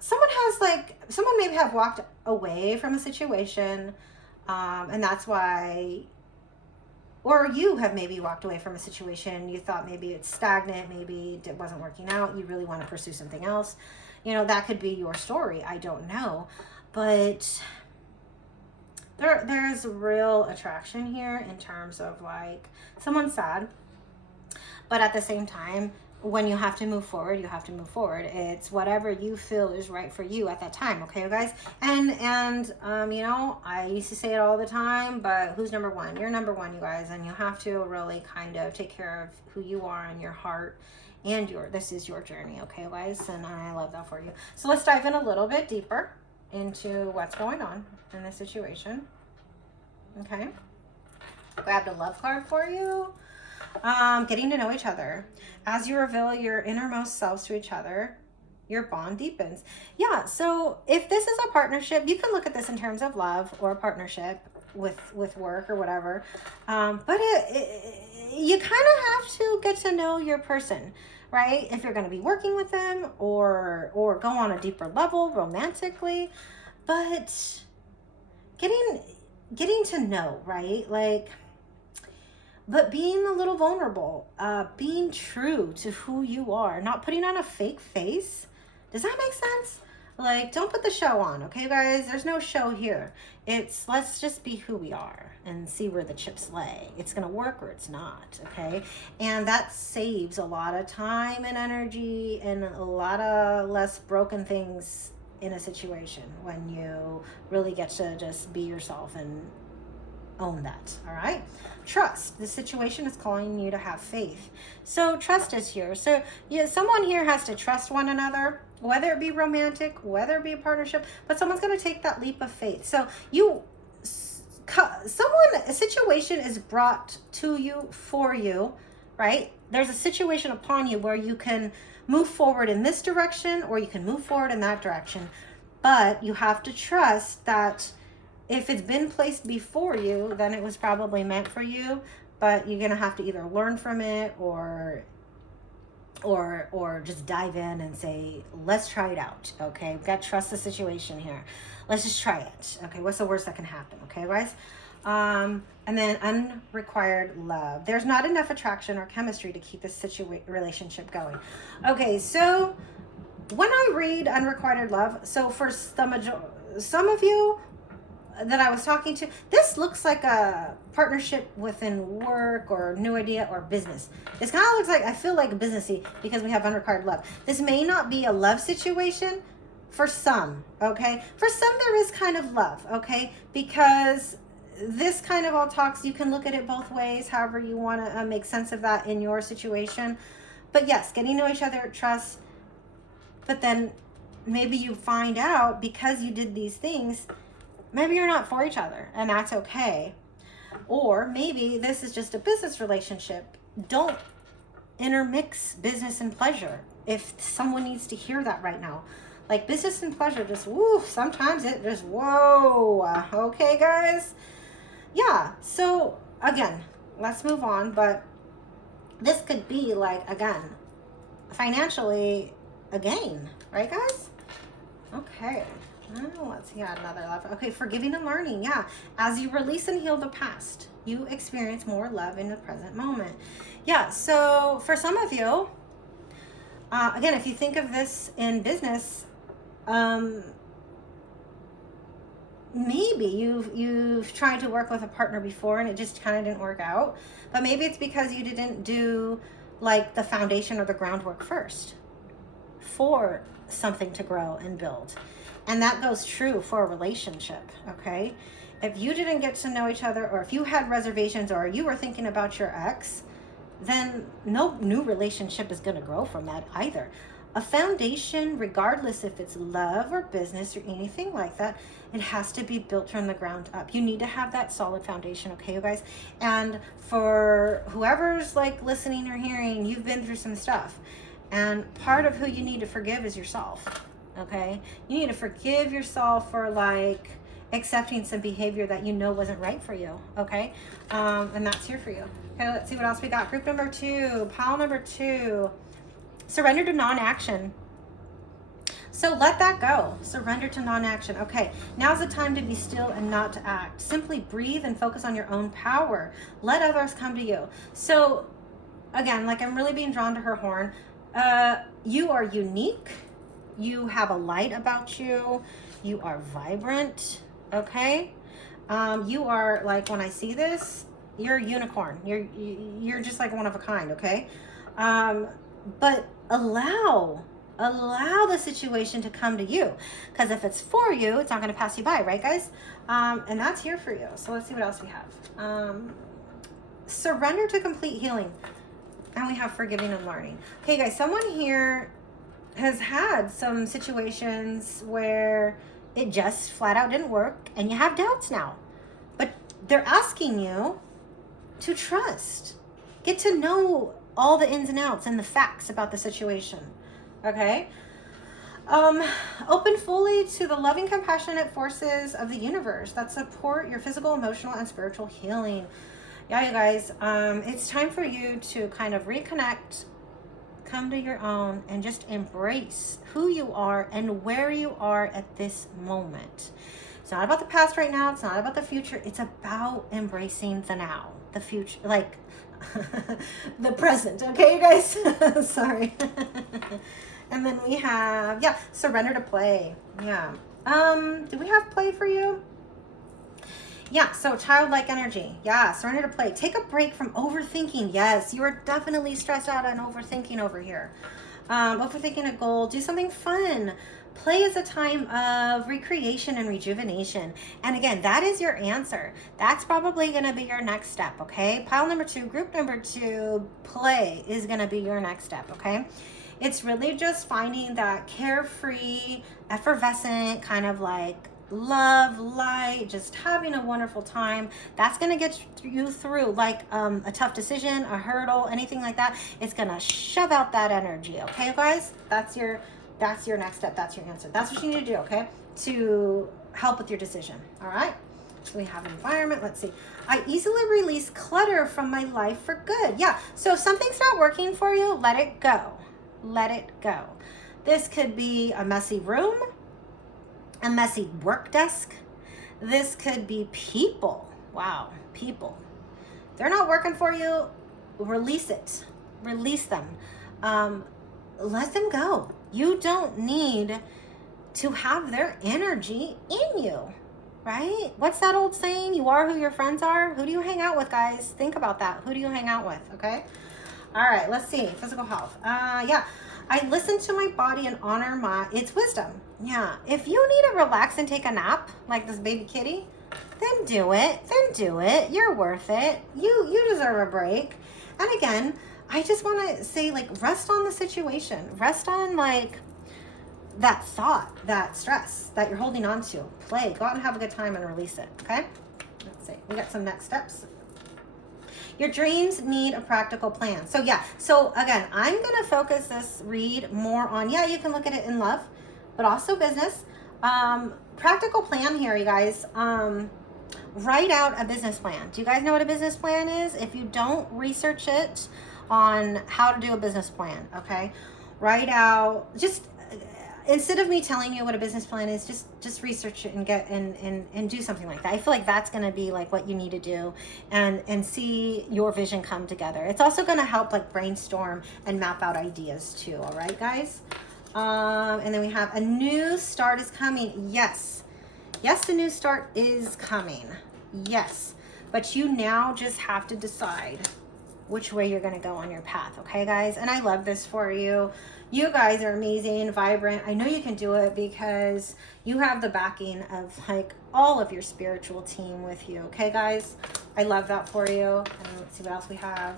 someone maybe have walked away from a situation, and that's why, or you have maybe walked away from a situation. You thought maybe it's stagnant, maybe it wasn't working out, you really want to pursue something else. You know, that could be your story. I don't know, but there's real attraction here in terms of like someone's sad, but at the same time, when you have to move forward, you have to move forward. It's whatever you feel is right for you at that time. Okay, you guys? And you know, I used to say it all the time, but who's number one? You're number one, you guys. And you have to really kind of take care of who you are and your heart, and this is your journey. Okay, you guys? And I love that for you. So let's dive in a little bit deeper into what's going on in this situation. Okay. Grabbed a love card for you. Getting to know each other. As you reveal your innermost selves to each other, your bond deepens. Yeah, so if this is a partnership, you can look at this in terms of love or a partnership with work or whatever. But you kind of have to get to know your person, right? If you're going to be working with them or go on a deeper level romantically, but getting to know, right? Like, but being a little vulnerable, being true to who you are, not putting on a fake face. Does that make sense? Like, don't put the show on, okay, guys? There's no show here. Let's just be who we are and see where the chips lay. It's going to work or it's not, okay? And that saves a lot of time and energy and a lot of less broken things in a situation when you really get to just be yourself and own that. All right, trust. The situation is calling you to have faith, so trust is here. So yeah, someone here has to trust one another, whether it be romantic, whether it be a partnership, but someone's going to take that leap of faith. So a situation is brought to you for you, right? There's a situation upon you where you can move forward in this direction or you can move forward in that direction, but you have to trust that if it's been placed before you, then it was probably meant for you, but you're going to have to either learn from it or just dive in and say, let's try it out. Okay. We've got to trust the situation here. Let's just try it. Okay. What's the worst that can happen? Okay, guys. And then unrequired love. There's not enough attraction or chemistry to keep this relationship going. Okay. So when I read unrequited love, so for some of you that I was talking to, this looks like a partnership within work or new idea or business. This kind of looks like, I feel like businessy because we have unrequired love. This may not be a love situation for some, okay? For some, there is kind of love, okay? Because this kind of all talks, you can look at it both ways, however you want to make sense of that in your situation. But yes, getting to know each other, trust, but then maybe you find out because you did these things, maybe you're not for each other, and that's okay. Or maybe this is just a business relationship. Don't intermix business and pleasure if someone needs to hear that right now. Like, business and pleasure just, woo, sometimes it just, whoa. Okay, guys? Yeah, so again, let's move on. But this could be like, again, financially, a gain, right, guys? Okay. Oh, let's see, another love. Okay, forgiving and learning. Yeah. As you release and heal the past, you experience more love in the present moment. Yeah. So for some of you, again, if you think of this in business, maybe you've tried to work with a partner before and it just kind of didn't work out. But maybe it's because you didn't do like the foundation or the groundwork first for something to grow and build. And that goes true for a relationship, okay? If you didn't get to know each other, or if you had reservations, or you were thinking about your ex, then no new relationship is going to grow from that either. A foundation, regardless if it's love or business or anything like that, it has to be built from the ground up. You need to have that solid foundation, okay, you guys? And for whoever's like listening or hearing, you've been through some stuff. And part of who you need to forgive is yourself, okay? You need to forgive yourself for like accepting some behavior that you know wasn't right for you, okay? And that's here for you. Okay, let's see what else we got. Group number 2, pile number 2, surrender to non-action. So let that go. Surrender to non-action. Okay, now's the time to be still and not to act. Simply breathe and focus on your own power. Let others come to you. So again, like I'm really being drawn to her horn. You are unique. You have a light about you. You are vibrant. Okay. You are like, when I see this, you're a unicorn. You're just like one of a kind. Okay. But allow the situation to come to you, because if it's for you, it's not going to pass you by, right, guys? And that's here for you. So let's see what else we have. Surrender to complete healing. And we have forgiving and learning. Okay, guys, someone here has had some situations where it just flat out didn't work and you have doubts now. But they're asking you to trust. Get to know all the ins and outs and the facts about the situation. Okay? Open fully to the loving, compassionate forces of the universe that support your physical, emotional, and spiritual healing. Yeah, you guys, it's time for you to kind of reconnect, come to your own, and just embrace who you are and where you are at this moment. It's not about the past right now. It's not about the future. It's about embracing the now, the future, like the present. Okay, you guys? Sorry. And then we have, yeah, surrender to play. Yeah. Do we have play for you? Yeah, so childlike energy. Yeah, surrender to play. Take a break from overthinking. Yes, you are definitely stressed out and overthinking over here. Overthinking a goal. Do something fun. Play is a time of recreation and rejuvenation. And again, that is your answer. That's probably going to be your next step, okay? Pile number 2, group number 2, play is going to be your next step, okay? It's really just finding that carefree, effervescent, kind of like love, light, just having a wonderful time. That's going to get you through like a tough decision, a hurdle, anything like that. It's going to shove out that energy. Okay, guys, that's your next step. That's your answer. That's what you need to do. Okay, to help with your decision. All right. So we have environment. Let's see. I easily release clutter from my life for good. Yeah. So if something's not working for you, let it go. Let it go. This could be a messy room, a messy work desk. This could be people. Wow, people. They're not working for you. Release it. Release them. Let them go. You don't need to have their energy in you, right? What's that old saying? You are who your friends are. Who do you hang out with, guys? Think about that. Who do you hang out with, okay? All right, let's see. Physical health. Yeah. I listen to my body and honor its wisdom. Yeah. If you need to relax and take a nap, like this baby kitty, then do it. Then do it. You're worth it. You deserve a break. And again, I just want to say, like, rest on the situation. Rest on, like, that thought, that stress that you're holding on to. Play. Go out and have a good time and release it, okay? Let's see. We got some next steps. Your dreams need a practical plan. So yeah, so again, I'm going to focus this read more on, yeah, you can look at it in love, but also business. Practical plan here, you guys. Write out a business plan. Do you guys know what a business plan is? If you don't, research it on how to do a business plan, okay? write out, just instead of me telling you what a business plan is, just research it and get and do something like that. I feel like that's going to be like what you need to do, and see your vision come together. It's also going to help like brainstorm and map out ideas too. All right, guys. And then we have a new start is coming. Yes, the new start is coming. Yes, but you now just have to decide which way you're going to go on your path. Okay, guys. And I love this for you. You guys are amazing, vibrant. I know you can do it because you have the backing of like all of your spiritual team with you. Okay, guys? I love that for you. Let's see what else we have.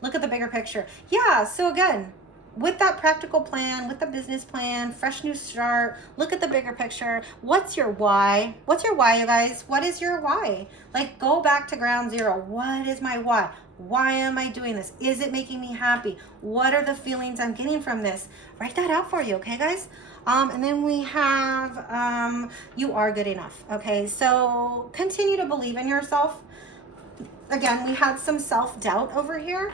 Look at the bigger picture. Yeah, so again, with that practical plan, with the business plan, fresh new start, look at the bigger picture. What's your why? What's your why, you guys? What is your why? Like, go back to ground zero. What is my why? Why am I doing this? Is it making me happy? What are the feelings I'm getting from this? Write that out for you, okay, guys? And then we have, you are good enough, okay? So continue to believe in yourself. Again, we had some self-doubt over here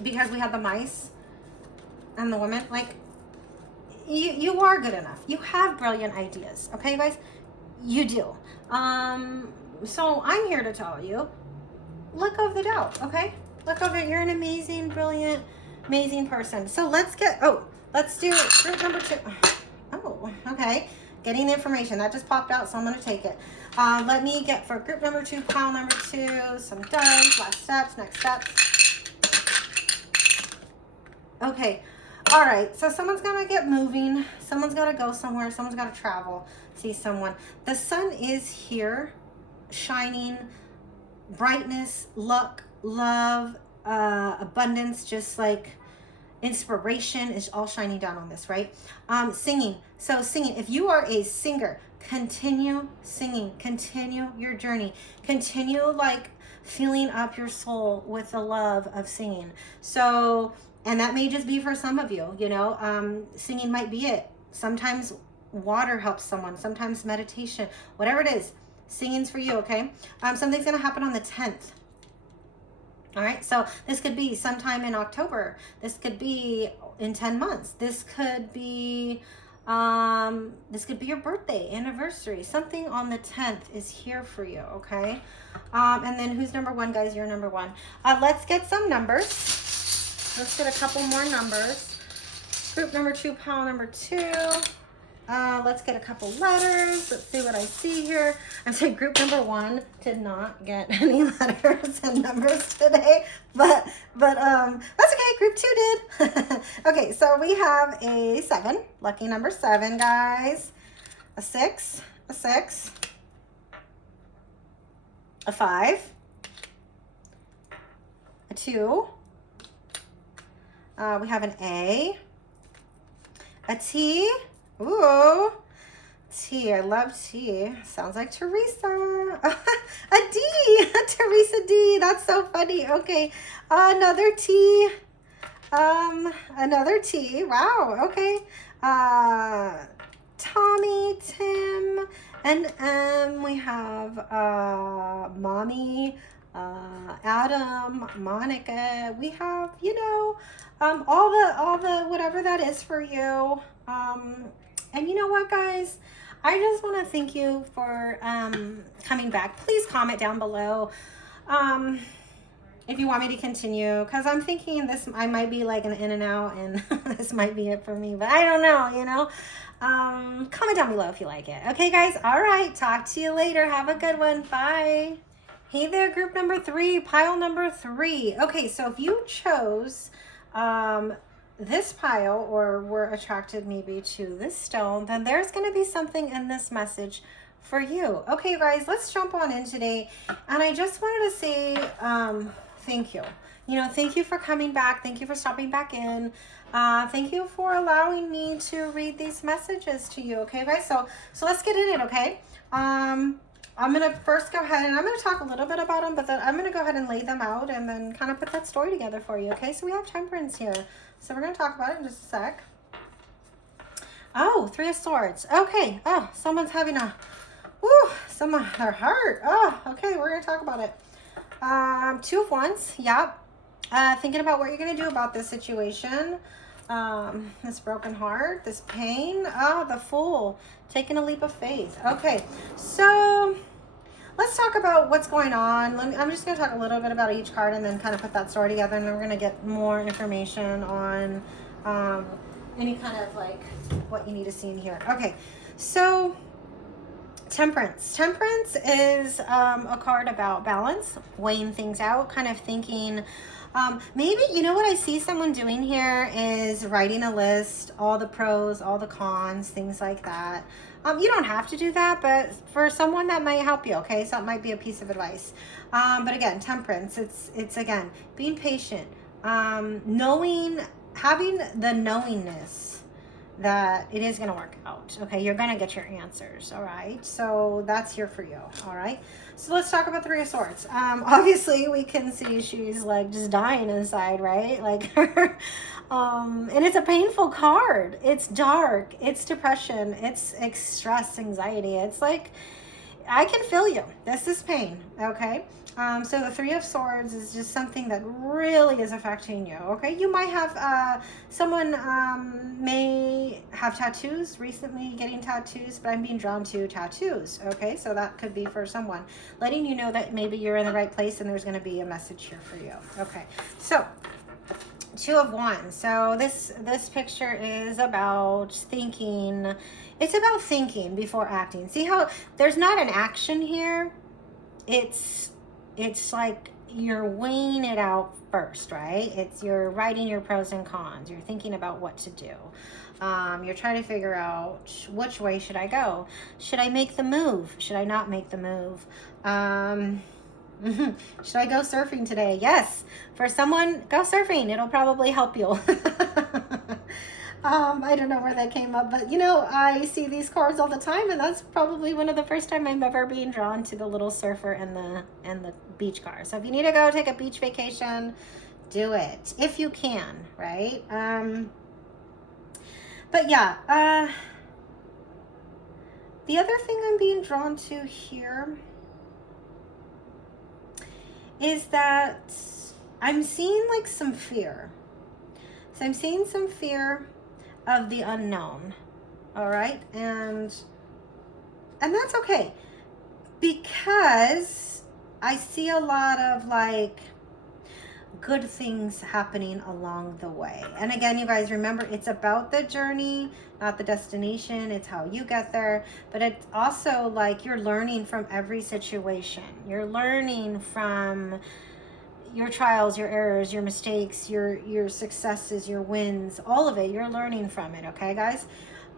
because we had the mice and the women. Like, you are good enough. You have brilliant ideas, okay, guys? You do. So I'm here to tell you, let go of the doubt, okay? Let go of it. You're an amazing, brilliant, amazing person. So let's do group number 2. Oh, okay. Getting the information. That just popped out, so I'm going to take it. Let me get for group number 2, pile number 2, some dice, last steps, next steps. Okay. All right. So someone's got to get moving. Someone's got to go somewhere. Someone's got to travel. See someone. The sun is here, shining. Brightness, luck, love, abundance, just like inspiration is all shining down on this, right? Singing. So singing. If you are a singer, continue singing. Continue your journey. Continue like filling up your soul with the love of singing. So, and that may just be for some of you, you know, singing might be it. Sometimes water helps someone. Sometimes meditation, whatever it is. Singing's for you, okay? Something's going to happen on the 10th. All right, so this could be sometime in October. This could be in 10 months. This could be your birthday, anniversary. Something on the 10th is here for you, okay? And then who's number 1, guys? You're number 1. Let's get some numbers. Let's get a couple more numbers. Group number 2, pile number 2. Let's get a couple letters. Let's see what I see here. I'm saying group number 1 did not get any letters and numbers today, but that's okay. Group 2 did. Okay, so we have a 7, lucky number 7, guys. A 6, a 5, a 2. We have an A, a T. Ooh, T. I love T. Sounds like Teresa. A D. Teresa D. That's so funny. Okay. Another T. Another T. Wow. Okay. Tommy, Tim, and M. We have Mommy, Adam, Monica. We have, you know, all the whatever that is for you. And you know what, guys? I just want to thank you for coming back. Please comment down below if you want me to continue, because I'm thinking this, I might be like an in and out, and this might be it for me, but I don't know, you know. Comment down below if you like it. Okay, guys? All right. Talk to you later. Have a good one. Bye. Hey there, group number 3, pile number 3. Okay, so if you chose this pile, or were attracted maybe to this stone, then there's going to be something in this message for you. Okay, guys, let's jump on in today. And I just wanted to say thank you. You know, thank you for coming back. Thank you for stopping back in. Thank you for allowing me to read these messages to you. Okay, guys, so let's get in it, okay? I'm going to first go ahead and I'm going to talk a little bit about them, but then I'm going to go ahead and lay them out and then kind of put that story together for you, okay? So we have Temperance here. So we're going to talk about it in just a sec. Oh, 3 of Swords. Okay. Oh, someone's having a, their heart. Oh, okay. We're going to talk about it. 2 of Wands. Yep. Thinking about what you're going to do about this situation, this broken heart, this pain. Oh, the Fool, taking a leap of faith. Okay, so let's talk about what's going on. I'm just going to talk a little bit about each card and then kind of put that story together, and then we're going to get more information on any kind of like what you need to see in here. Okay, so Temperance. Temperance is a card about balance, weighing things out, kind of thinking, maybe, you know what I see someone doing here is writing a list, all the pros, all the cons, things like that. You don't have to do that, but for someone that might help you, okay? So it might be a piece of advice. But again, temperance, it's again, being patient, knowing, having the knowingness that it is going to work out. Okay, you're going to get your answers. All right, so that's here for you. All right, so let's talk about the Three of Swords. Obviously we can see she's like just dying inside, right? Like and it's a painful card. It's dark, it's depression, it's stress, anxiety. It's like, I can feel you. This is pain. Okay, so the Three of Swords is just something that really is affecting you. Okay, you might have someone may have tattoos, recently getting tattoos, but I'm being drawn to tattoos. Okay, so that could be for someone, letting you know that maybe you're in the right place and there's going to be a message here for you. Okay, so Two of Wands. So this picture is about thinking. It's about thinking before acting. See how there's not an action here? It's like you're weighing it out first, right? It's, you're writing your pros and cons. You're thinking about what to do. You're trying to figure out, which way should I go? Should I make the move? Should I not make the move? Should I go surfing today? Yes. For someone, go surfing. It'll probably help you. I don't know where that came up, but you know, I see these cards all the time, and that's probably one of the first time I'm ever being drawn to the little surfer and the beach car. So if you need to go take a beach vacation, do it if you can, right? But yeah, the other thing I'm being drawn to here is that I'm seeing like some fear. So I'm seeing some fear of the unknown. All right, and that's okay, because I see a lot of like good things happening along the way. And again, you guys, remember, it's about the journey, not the destination. It's how you get there. But it's also like you're learning from every situation. You're learning from your trials, your errors, your mistakes, your successes, your wins, all of it. You're learning from it, okay, guys?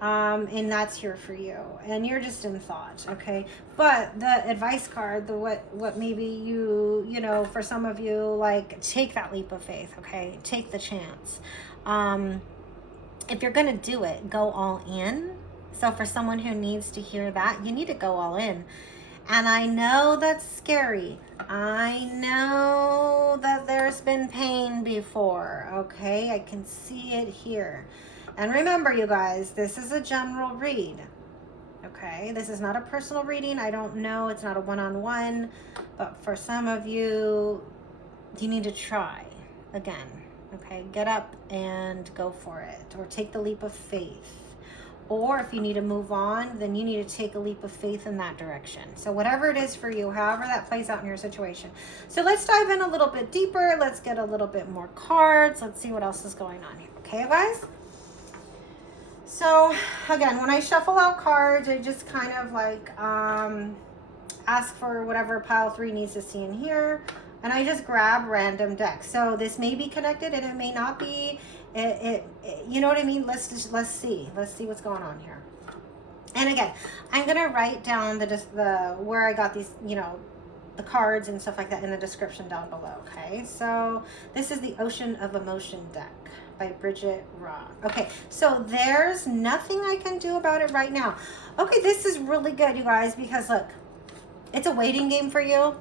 And that's here for you, and you're just in thought, okay? But the advice card, the what maybe you know, for some of you, like, take that leap of faith, okay? Take the chance. If you're gonna do it, go all in. So for someone who needs to hear that, you need to go all in. And I know that's scary. I know that there's been pain before, okay? I can see it here. And remember, you guys, this is a general read, okay? This is not a personal reading. I don't know. It's not a one-on-one. But for some of you, you need to try again, okay? Get up and go for it, or take the leap of faith. Or if you need to move on, then you need to take a leap of faith in that direction. So whatever it is for you, however that plays out in your situation. So let's dive in a little bit deeper. Let's get a little bit more cards. Let's see what else is going on here. Okay, guys? So again, when I shuffle out cards, I just kind of like ask for whatever pile 3 needs to see in here. And I just grab random decks. So this may be connected and it may not be. You know what I mean? Let's see what's going on here. And again, I'm gonna write down the where I got these, you know, the cards and stuff like that in the description down below. Okay, so this is the Ocean of Emotion deck by Bridget Rock. Okay, so there's nothing I can do about it right now. Okay, this is really good, you guys, because look, it's a waiting game for you.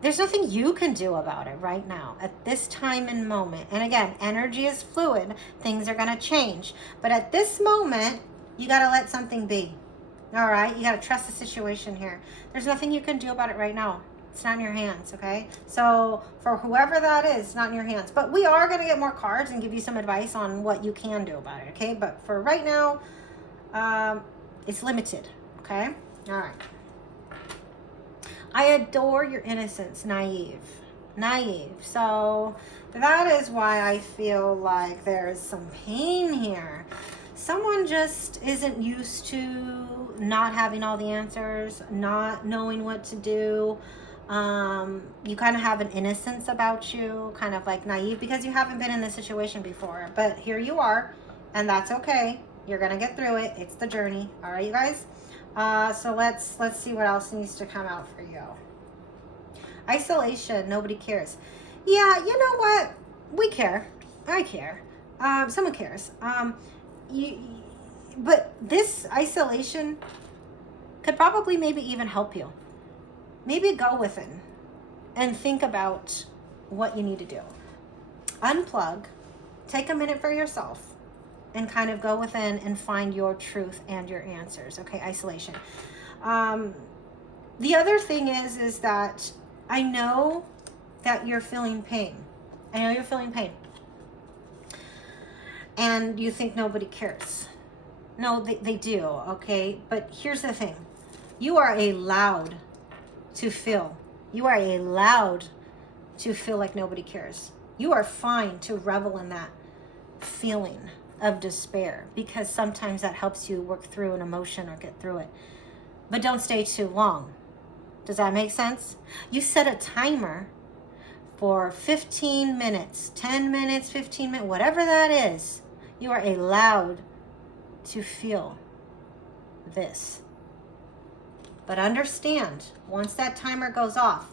There's nothing you can do about it right now at this time and moment. And again, energy is fluid. Things are going to change. But at this moment, you got to let something be. All right? You got to trust the situation here. There's nothing you can do about it right now. It's not in your hands, okay? So for whoever that is, it's not in your hands. But we are going to get more cards and give you some advice on what you can do about it, okay? But for right now, it's limited, okay? All right. I adore your innocence, naive. So that is why I feel like there's some pain here. Someone just isn't used to not having all the answers, not knowing what to do. You kind of have an innocence about you, kind of like naive, because you haven't been in this situation before. But here you are, and that's okay. You're gonna get through it. It's the journey. All right, you guys. So let's see what else needs to come out for you. Isolation. Nobody cares. Yeah, you know what? We care. I care. Someone cares. But this isolation could probably maybe even help you. Maybe go within and think about what you need to do. Unplug, take a minute for yourself, and kind of go within and find your truth and your answers. Okay, isolation. The other thing is that I know that you're feeling pain. I know you're feeling pain. And you think nobody cares. No, they do, okay? But here's the thing. You are allowed to feel. You are allowed to feel like nobody cares. You are fine to revel in that feeling of despair, because sometimes that helps you work through an emotion or get through it. But don't stay too long. Does that make sense? You set a timer for 15 minutes, 10 minutes, 15 minutes, whatever that is. You are allowed to feel this. But understand, once that timer goes off,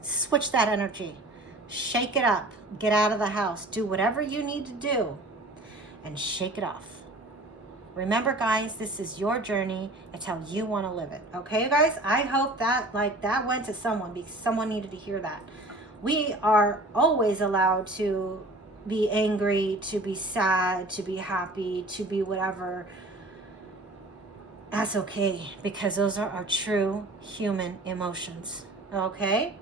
switch that energy. Shake it up. Get out of the house. Do whatever you need to do and shake it off. Remember, guys, this is your journey. It's how you want to live it. Okay, guys? I hope that that went to someone, because someone needed to hear that. We are always allowed to be angry, to be sad, to be happy, to be whatever. That's okay, because those are our true human emotions. Okay?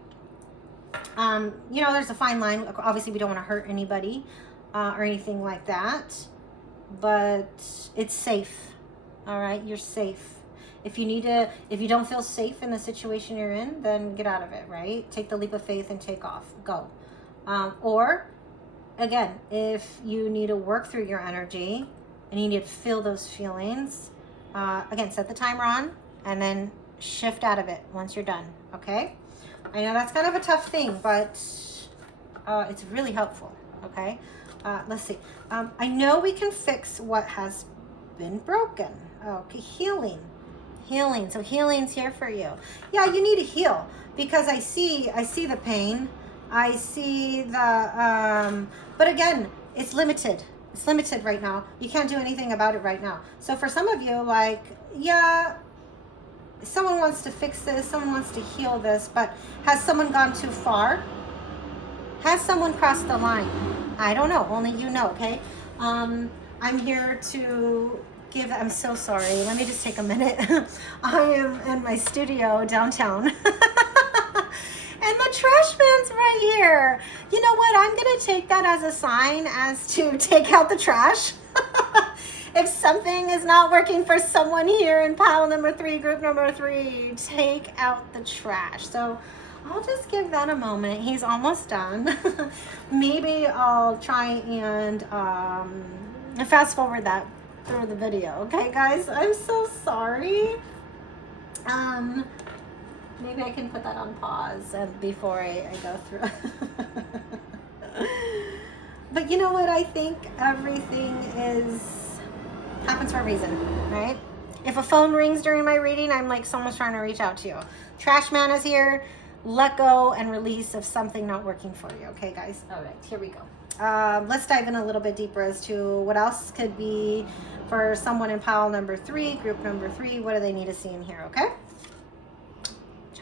There's a fine line. Obviously, we don't want to hurt anybody or anything like that. But it's safe. All right? You're safe. If you don't feel safe in the situation you're in, then get out of it, right? Take the leap of faith and take off. Go. Or, again, if you need to work through your energy and you need to feel those feelings, again, set the timer on and then shift out of it once you're done, okay? I know that's kind of a tough thing, but it's really helpful, okay? Let's see. I know we can fix what has been broken. Okay, healing. So healing's here for you. Yeah, you need to heal, because I see the pain. I see the, but again, it's limited. It's limited right now. You can't do anything about it right now. So for some of you, someone wants to fix this, someone wants to heal this, but has someone gone too far? Has someone crossed the line? I don't know. Only you know, okay? I'm here to I'm so sorry. Let me just take a minute. I am in my studio downtown. And the trash man's right here. You know what? I'm going to take that as a sign as to take out the trash. If something is not working for someone here in pile number 3, group number 3, take out the trash. So I'll just give that a moment. He's almost done. Maybe I'll try and fast forward that through the video. Okay, guys? I'm so sorry. Maybe I can put that on pause before I go through. But you know what? I think everything happens for a reason, right? If a phone rings during my reading, I'm like someone's trying to reach out to you. Trash man is here. Let go and release of something not working for you. Okay, guys? All right, here we go. Let's dive in a little bit deeper as to what else could be for someone in pile number 3, group number 3. What do they need to see in here, okay?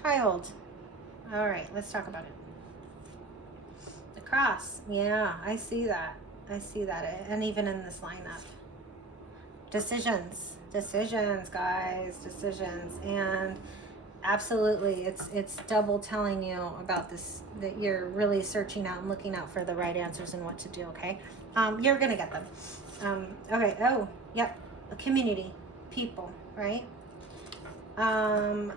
Child. All right, let's talk about it. The cross. Yeah, I see that. And even in this lineup. Decisions, guys. Decisions. And Absolutely. It's double telling you about this, that you're really searching out and looking out for the right answers and what to do, okay? You're gonna get them. Okay. Oh, yep. A community, people, right? And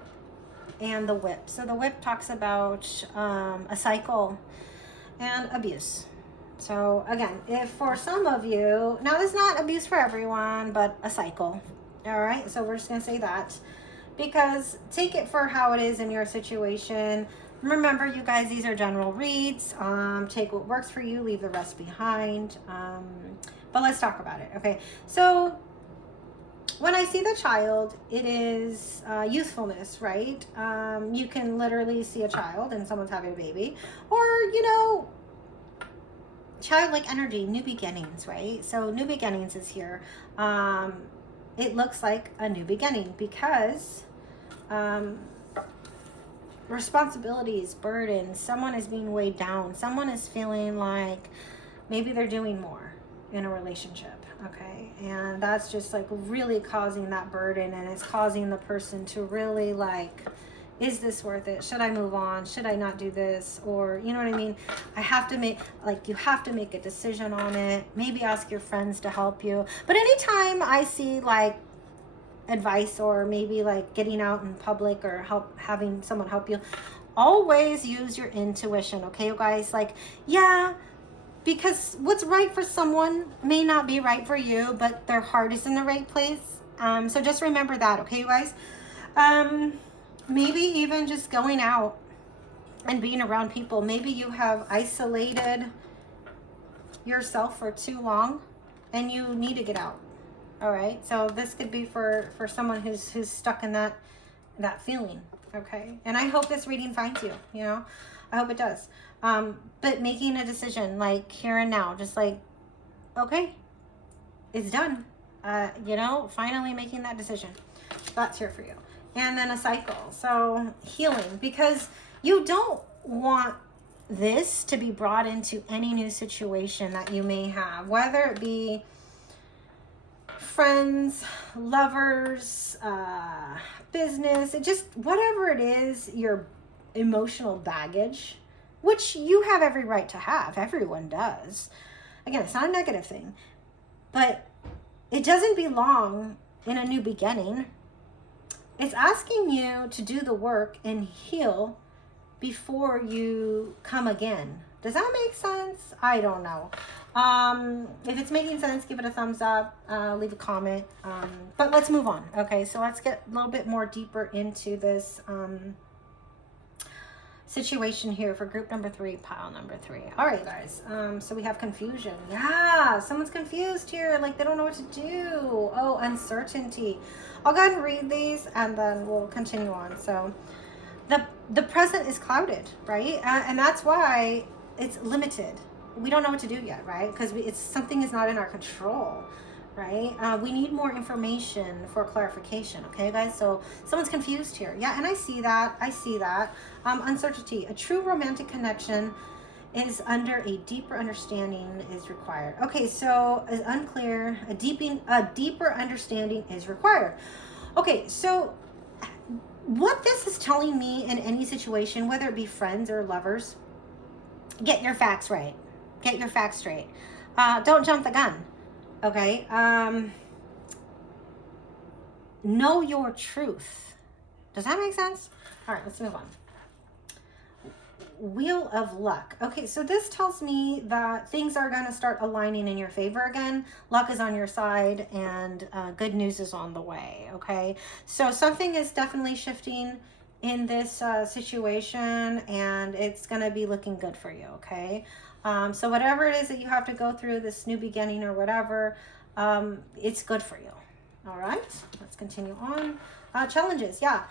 the whip. So the whip talks about a cycle and abuse. So again, if for some of you, now there's not abuse for everyone, but a cycle. All right. So we're just gonna say that, because take it for how it is in your situation. Remember, you guys, these are general reads. Take what works for you, leave the rest behind. But let's talk about it. Okay. So when I see the child, it is youthfulness, right? You can literally see a child and someone's having a baby, or, you know, childlike energy, new beginnings, right? So new beginnings is here. It looks like a new beginning because responsibilities, burdens, someone is being weighed down. Someone is feeling like maybe they're doing more in a relationship, okay? And that's just like really causing that burden, and it's causing the person to really like, is this worth it? Should I move on? Should I not do this? Or, you know what I mean? I have to make, like, you have to make a decision on it. Maybe ask your friends to help you. But anytime I see like advice, or maybe like getting out in public, or having someone help you, always use your intuition, okay, you guys? Like, yeah, because what's right for someone may not be right for you, but their heart is in the right place. So just remember that, okay, you guys? Maybe even just going out and being around people. Maybe you have isolated yourself for too long and you need to get out. All right. So this could be for someone who's stuck in that feeling. Okay. And I hope this reading finds you, you know, I hope it does. But making a decision like here and now, just like, okay, it's done. You know, finally making that decision. That's here for you. And then a cycle. So healing, because you don't want this to be brought into any new situation that you may have, whether it be friends, lovers, business, it just whatever it is, your emotional baggage, which you have every right to have. Everyone does. Again, it's not a negative thing, but it doesn't belong in a new beginning. It's asking you to do the work and heal before you come again. Does that make sense? I don't know. If it's making sense, give it a thumbs up, leave a comment. But let's move on. Okay, so let's get a little bit more deeper into this situation here for group number 3, pile number 3. All right, guys. So we have confusion. Yeah, someone's confused here. Like they don't know what to do. Oh, uncertainty. I'll go ahead and read these and then we'll continue on. So the present is clouded, right? And that's why it's limited. We don't know what to do yet, right? Because it's something is not in our control, right? We need more information for clarification, okay, guys? So someone's confused here. Yeah, and I see that. Uncertainty. A true romantic connection is under a deeper understanding is required. Okay, so is unclear. A deeper understanding is required. Okay, so what this is telling me in any situation, whether it be friends or lovers, get your facts right. Get your facts straight. Don't jump the gun. Okay. Know your truth. Does that make sense? All right, let's move on. Wheel of luck. Okay, so this tells me that things are going to start aligning in your favor again. Luck is on your side, and good news is on the way. Okay, so something is definitely shifting in this situation, and it's going to be looking good for you. Okay, so whatever it is that you have to go through, this new beginning or whatever, it's good for you. All right, let's continue on. Challenges. Yeah.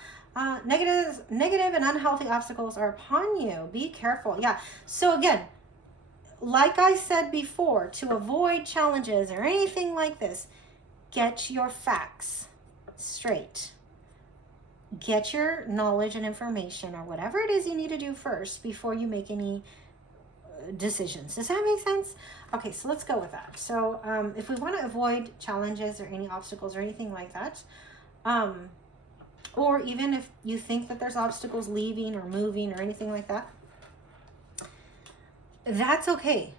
Negative and unhealthy obstacles are upon you. Be careful. Yeah. So again, like I said before, to avoid challenges or anything like this, get your facts straight. Get your knowledge and information or whatever it is you need to do first before you make any decisions. Does that make sense? Okay, so let's go with that. So if we want to avoid challenges or any obstacles or anything like that, Or even if you think that there's obstacles leaving or moving or anything like that, that's okay.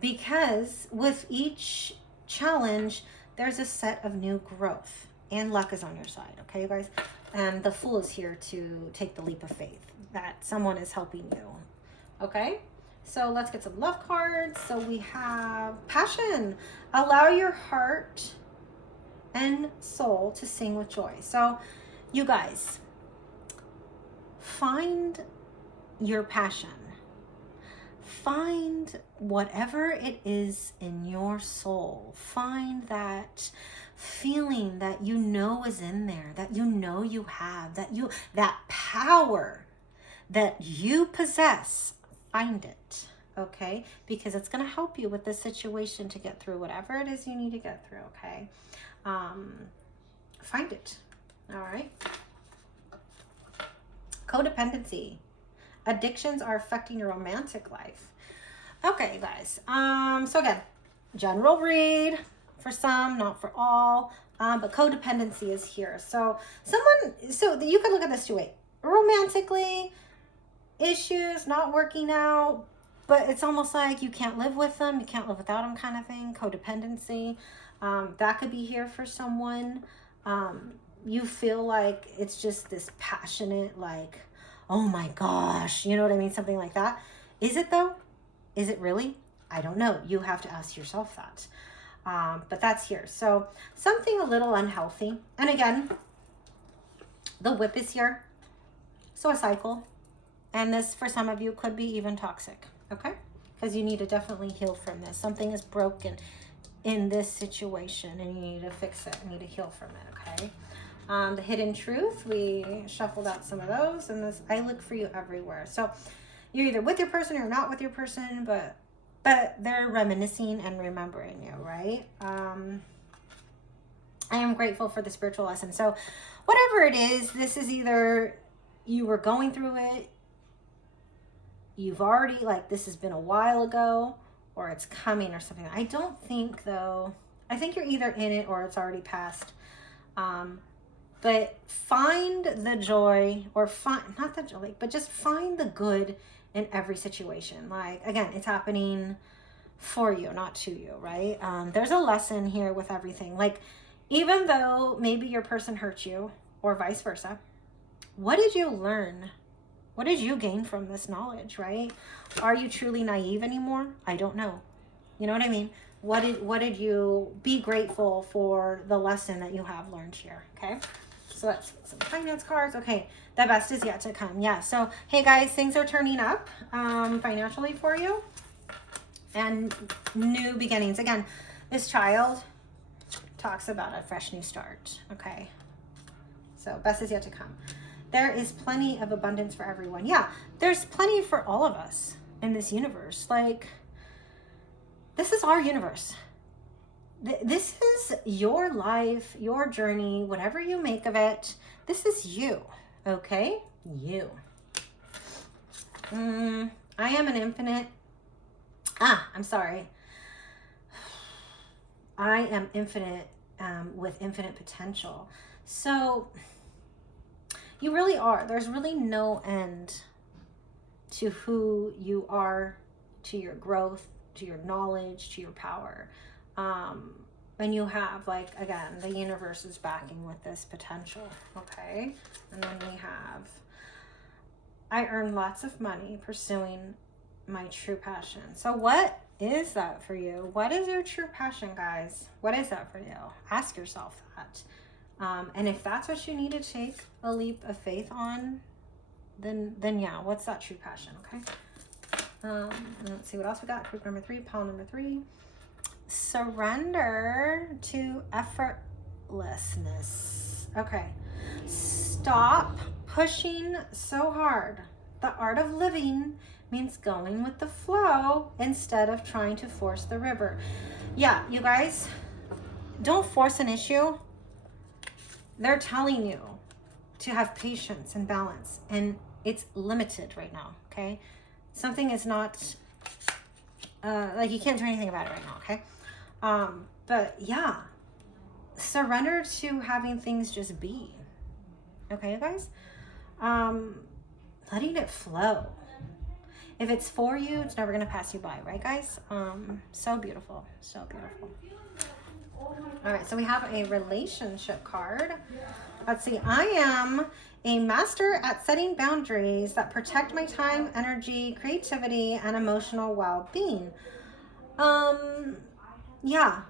Because with each challenge, there's a set of new growth, and luck is on your side, okay, you guys? And the Fool is here to take the leap of faith that someone is helping you, okay? So let's get some love cards. So we have passion. Allow your heart and soul to sing with joy. So you guys, find your passion. Find whatever it is in your soul. Find that feeling that you know is in there, that you know you have, that power that you possess. Find it, okay? Because it's going to help you with this situation to get through whatever it is you need to get through, okay? Find it, all right? Codependency. Addictions are affecting your romantic life. Okay, you guys. So again, general read for some, not for all. But codependency is here. So you could look at this two ways. Romantically, issues, not working out, but it's almost like you can't live with them, you can't live without them kind of thing. Codependency. That could be here for someone. You feel like it's just this passionate, like, oh my gosh, you know what I mean? Something like that. Is it though? Is it really? I don't know. You have to ask yourself that. But that's here. So something a little unhealthy. And again, the Whip is here. So a cycle. And this, for some of you, could be even toxic. Okay? Because you need to definitely heal from this. Something is broken in this situation and you need to fix it. You need to heal from it. Okay? The Hidden Truth, we shuffled out some of those, and this, I look for you everywhere. So you're either with your person or not with your person, but they're reminiscing and remembering you, right? I am grateful for the spiritual lesson. So whatever it is, this is either you were going through it, you've already, like, this has been a while ago, or it's coming or something. I don't think, though, I think you're either in it or it's already passed. But find the joy, or not the joy, but just find the good in every situation. Like, again, it's happening for you, not to you, right? There's a lesson here with everything. Like, even though maybe your person hurt you or vice versa, what did you learn? What did you gain from this knowledge, right? Are you truly naive anymore? I don't know. You know what I mean? What did you be grateful for the lesson that you have learned here, okay? So let's get some finance cards. Okay, the best is yet to come. Yeah, so, hey guys, things are turning up financially for you. And new beginnings. Again, this child talks about a fresh new start, okay? So best is yet to come. There is plenty of abundance for everyone. Yeah, there's plenty for all of us in this universe. Like, this is our universe. This is your life, your journey, whatever you make of it. This is you, okay? You. I am an infinite. I'm sorry. I am infinite with infinite potential. So you really are. There's really no end to who you are, to your growth, to your knowledge, to your power. And you have, like, again, the universe is backing with this potential, okay? And then we have, I earn lots of money pursuing my true passion. So what is that for you? What is your true passion, guys? What is that for you? Ask yourself that. And if that's what you need to take a leap of faith on, then yeah, what's that true passion, okay? Let's see what else we got. Group number 3, pile number 3. Surrender to effortlessness. Okay. Stop pushing so hard. The art of living means going with the flow instead of trying to force the river. Yeah, you guys, don't force an issue. They're telling you to have patience and balance, and it's limited right now, okay? Something is not, like, you can't do anything about it right now, okay? But yeah, surrender to having things just be. Okay, you guys? Letting it flow. If it's for you, it's never going to pass you by, right, guys? So beautiful. So beautiful. All right, so we have a relationship card. Let's see. I am a master at setting boundaries that protect my time, energy, creativity, and emotional well-being. Yeah,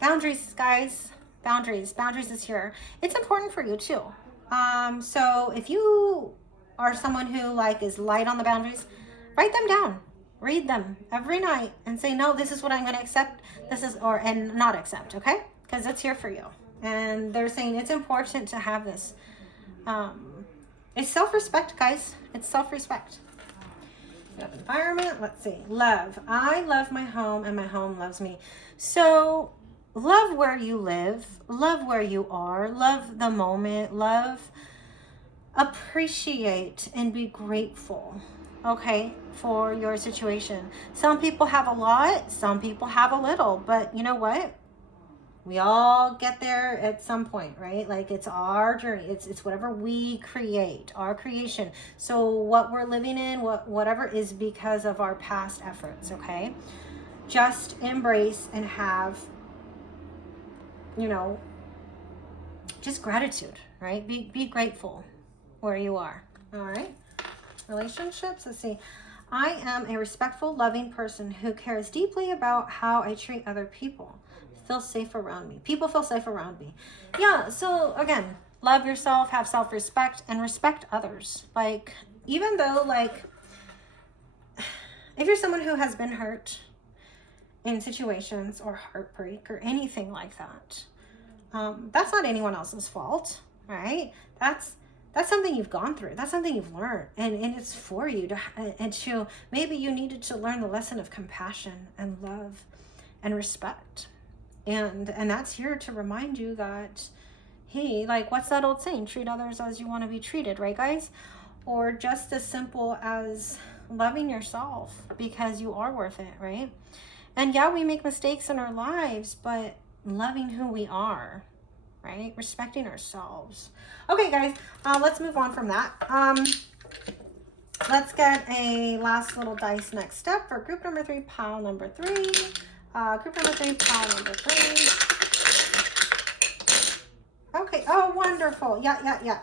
boundaries, guys. Boundaries is here. It's important for you too. So if you are someone who like is light on the boundaries, write them down, read them every night, and say, no, this is what I'm going to accept. This is and not accept. Okay, because it's here for you. And they're saying it's important to have this. It's self-respect, guys. It's self-respect. Environment, let's see. Love. I love my home and my home loves me. So love where you live, love where you are, love the moment, love, appreciate and be grateful, okay, for your situation. Some people have a lot, some people have a little, but you know what? We all get there at some point, right? Like it's our journey. It's whatever we create, our creation. So what we're living in, whatever is because of our past efforts, okay? Just embrace and have, you know, just gratitude, right? Be grateful where you are. All right. Relationships, let's see. I am a respectful, loving person who cares deeply about how I treat other people. Feel safe around me. People feel safe around me. Yeah, so again, love yourself, have self-respect, and respect others. Like, even though, like, if you're someone who has been hurt in situations or heartbreak or anything like that, that's not anyone else's fault, right? That's something you've gone through. That's something you've learned. And it's for you to maybe you needed to learn the lesson of compassion and love and respect. And that's here to remind you that, hey, like, what's that old saying? Treat others as you want to be treated, right, guys? Or just as simple as loving yourself because you are worth it, right? And yeah, we make mistakes in our lives, but loving who we are, right? Respecting ourselves. Okay, guys, let's move on from that. Let's get a last little dice next step for group number 3, pile number 3. Group number 3, pile number 3. Okay, oh, wonderful. Yeah.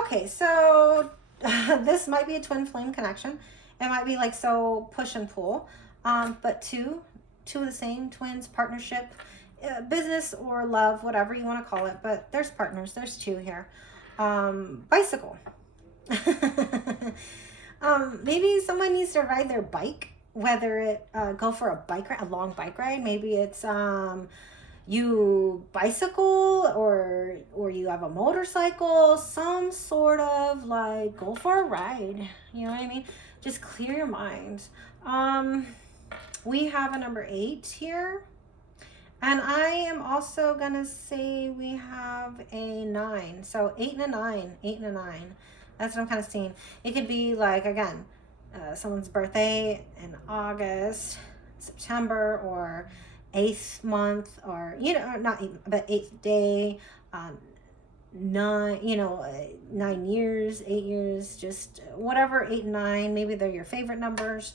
Okay, so this might be a twin flame connection. It might be like so push and pull, but two of the same, twins, partnership, business or love, whatever you want to call it, but there's partners, there's two here. Bicycle. Maybe someone needs to ride their bike, whether it go for a bike ride, a long bike ride. Maybe it's you bicycle or you have a motorcycle, some sort of like go for a ride. You know what I mean? Just clear your mind. We have a number 8 here. And I am also going to say we have a 9. So 8 and a 9. 8 and a 9. That's what I'm kind of seeing. It could be like, again, someone's birthday in August, September, or 8th month, or, you know, not even, but 8th day, 9, you know, 9 years, 8 years, just whatever, 8 and 9. Maybe they're your favorite numbers,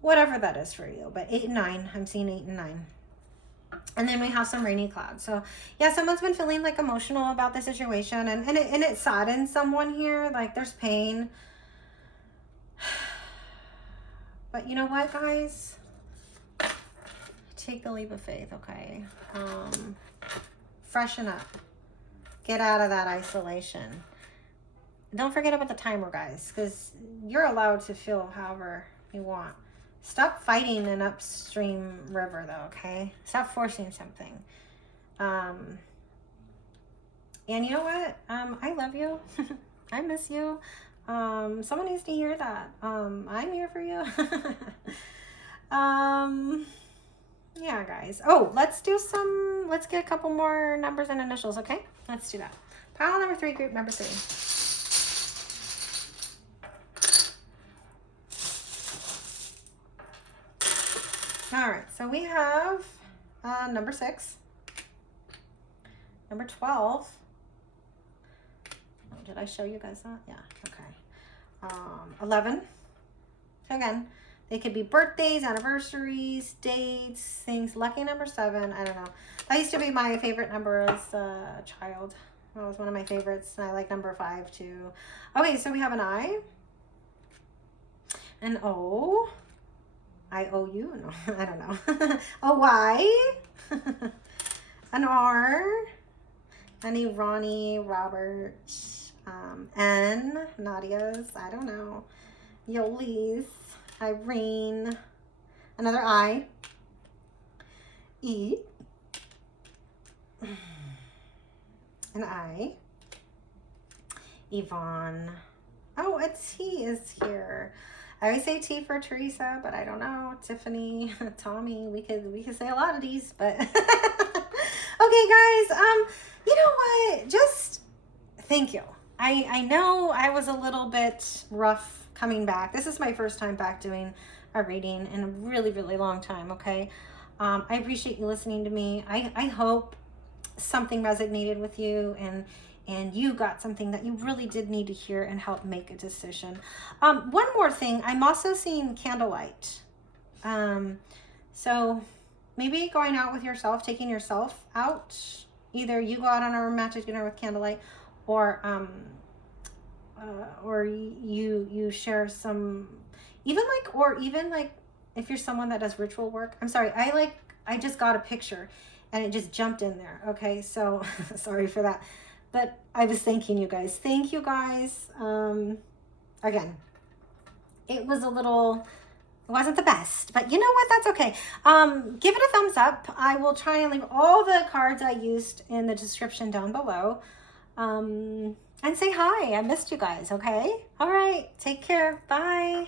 whatever that is for you. But 8 and 9, I'm seeing 8 and 9. And then we have some rainy clouds. So yeah, someone's been feeling like emotional about the situation, and it saddens someone here. Like there's pain. But you know what, guys? Take the leap of faith, okay? Freshen up. Get out of that isolation. Don't forget about the timer, guys, because you're allowed to feel however you want. Stop fighting an upstream river, though, okay? Stop forcing something. And you know what? I love you. I miss you. Someone needs to hear that. I'm here for you. Yeah, guys. Oh, let's get a couple more numbers and initials, okay? Let's do that. Pile number 3, group number 3. All right, so we have number 6, number 12, Did I show you guys that? Yeah, okay. 11. So again, they could be birthdays, anniversaries, dates, things. Lucky number 7. I don't know. That used to be my favorite number as a child. That was one of my favorites. And I like number 5 too. Okay, so we have an I, an O, I-O-U? No, I don't know. A Y, an R, any Ronnie, Robert, N, Nadia's, I don't know, Yoli's, Irene, another I, E, an I, Yvonne. Oh, a T is here. I always say T for Teresa, but I don't know. Tiffany, Tommy. We could say a lot of these, but okay, guys. You know what? Just thank you. I know I was a little bit rough coming back. This is my first time back doing a reading in a really, really long time. Okay. I appreciate you listening to me. I hope something resonated with you and you got something that you really did need to hear and help make a decision. One more thing, I'm also seeing candlelight. So maybe going out with yourself, taking yourself out. Either you go out on a romantic dinner with candlelight, or you share some, even like if you're someone that does ritual work. I'm sorry, I just got a picture and it just jumped in there. Okay, so sorry for that. But I was thanking you guys. Thank you guys. Again, it wasn't the best, but you know what? That's okay. Give it a thumbs up. I will try and leave all the cards I used in the description down below. And say hi. I missed you guys, okay? All right. Take care. Bye.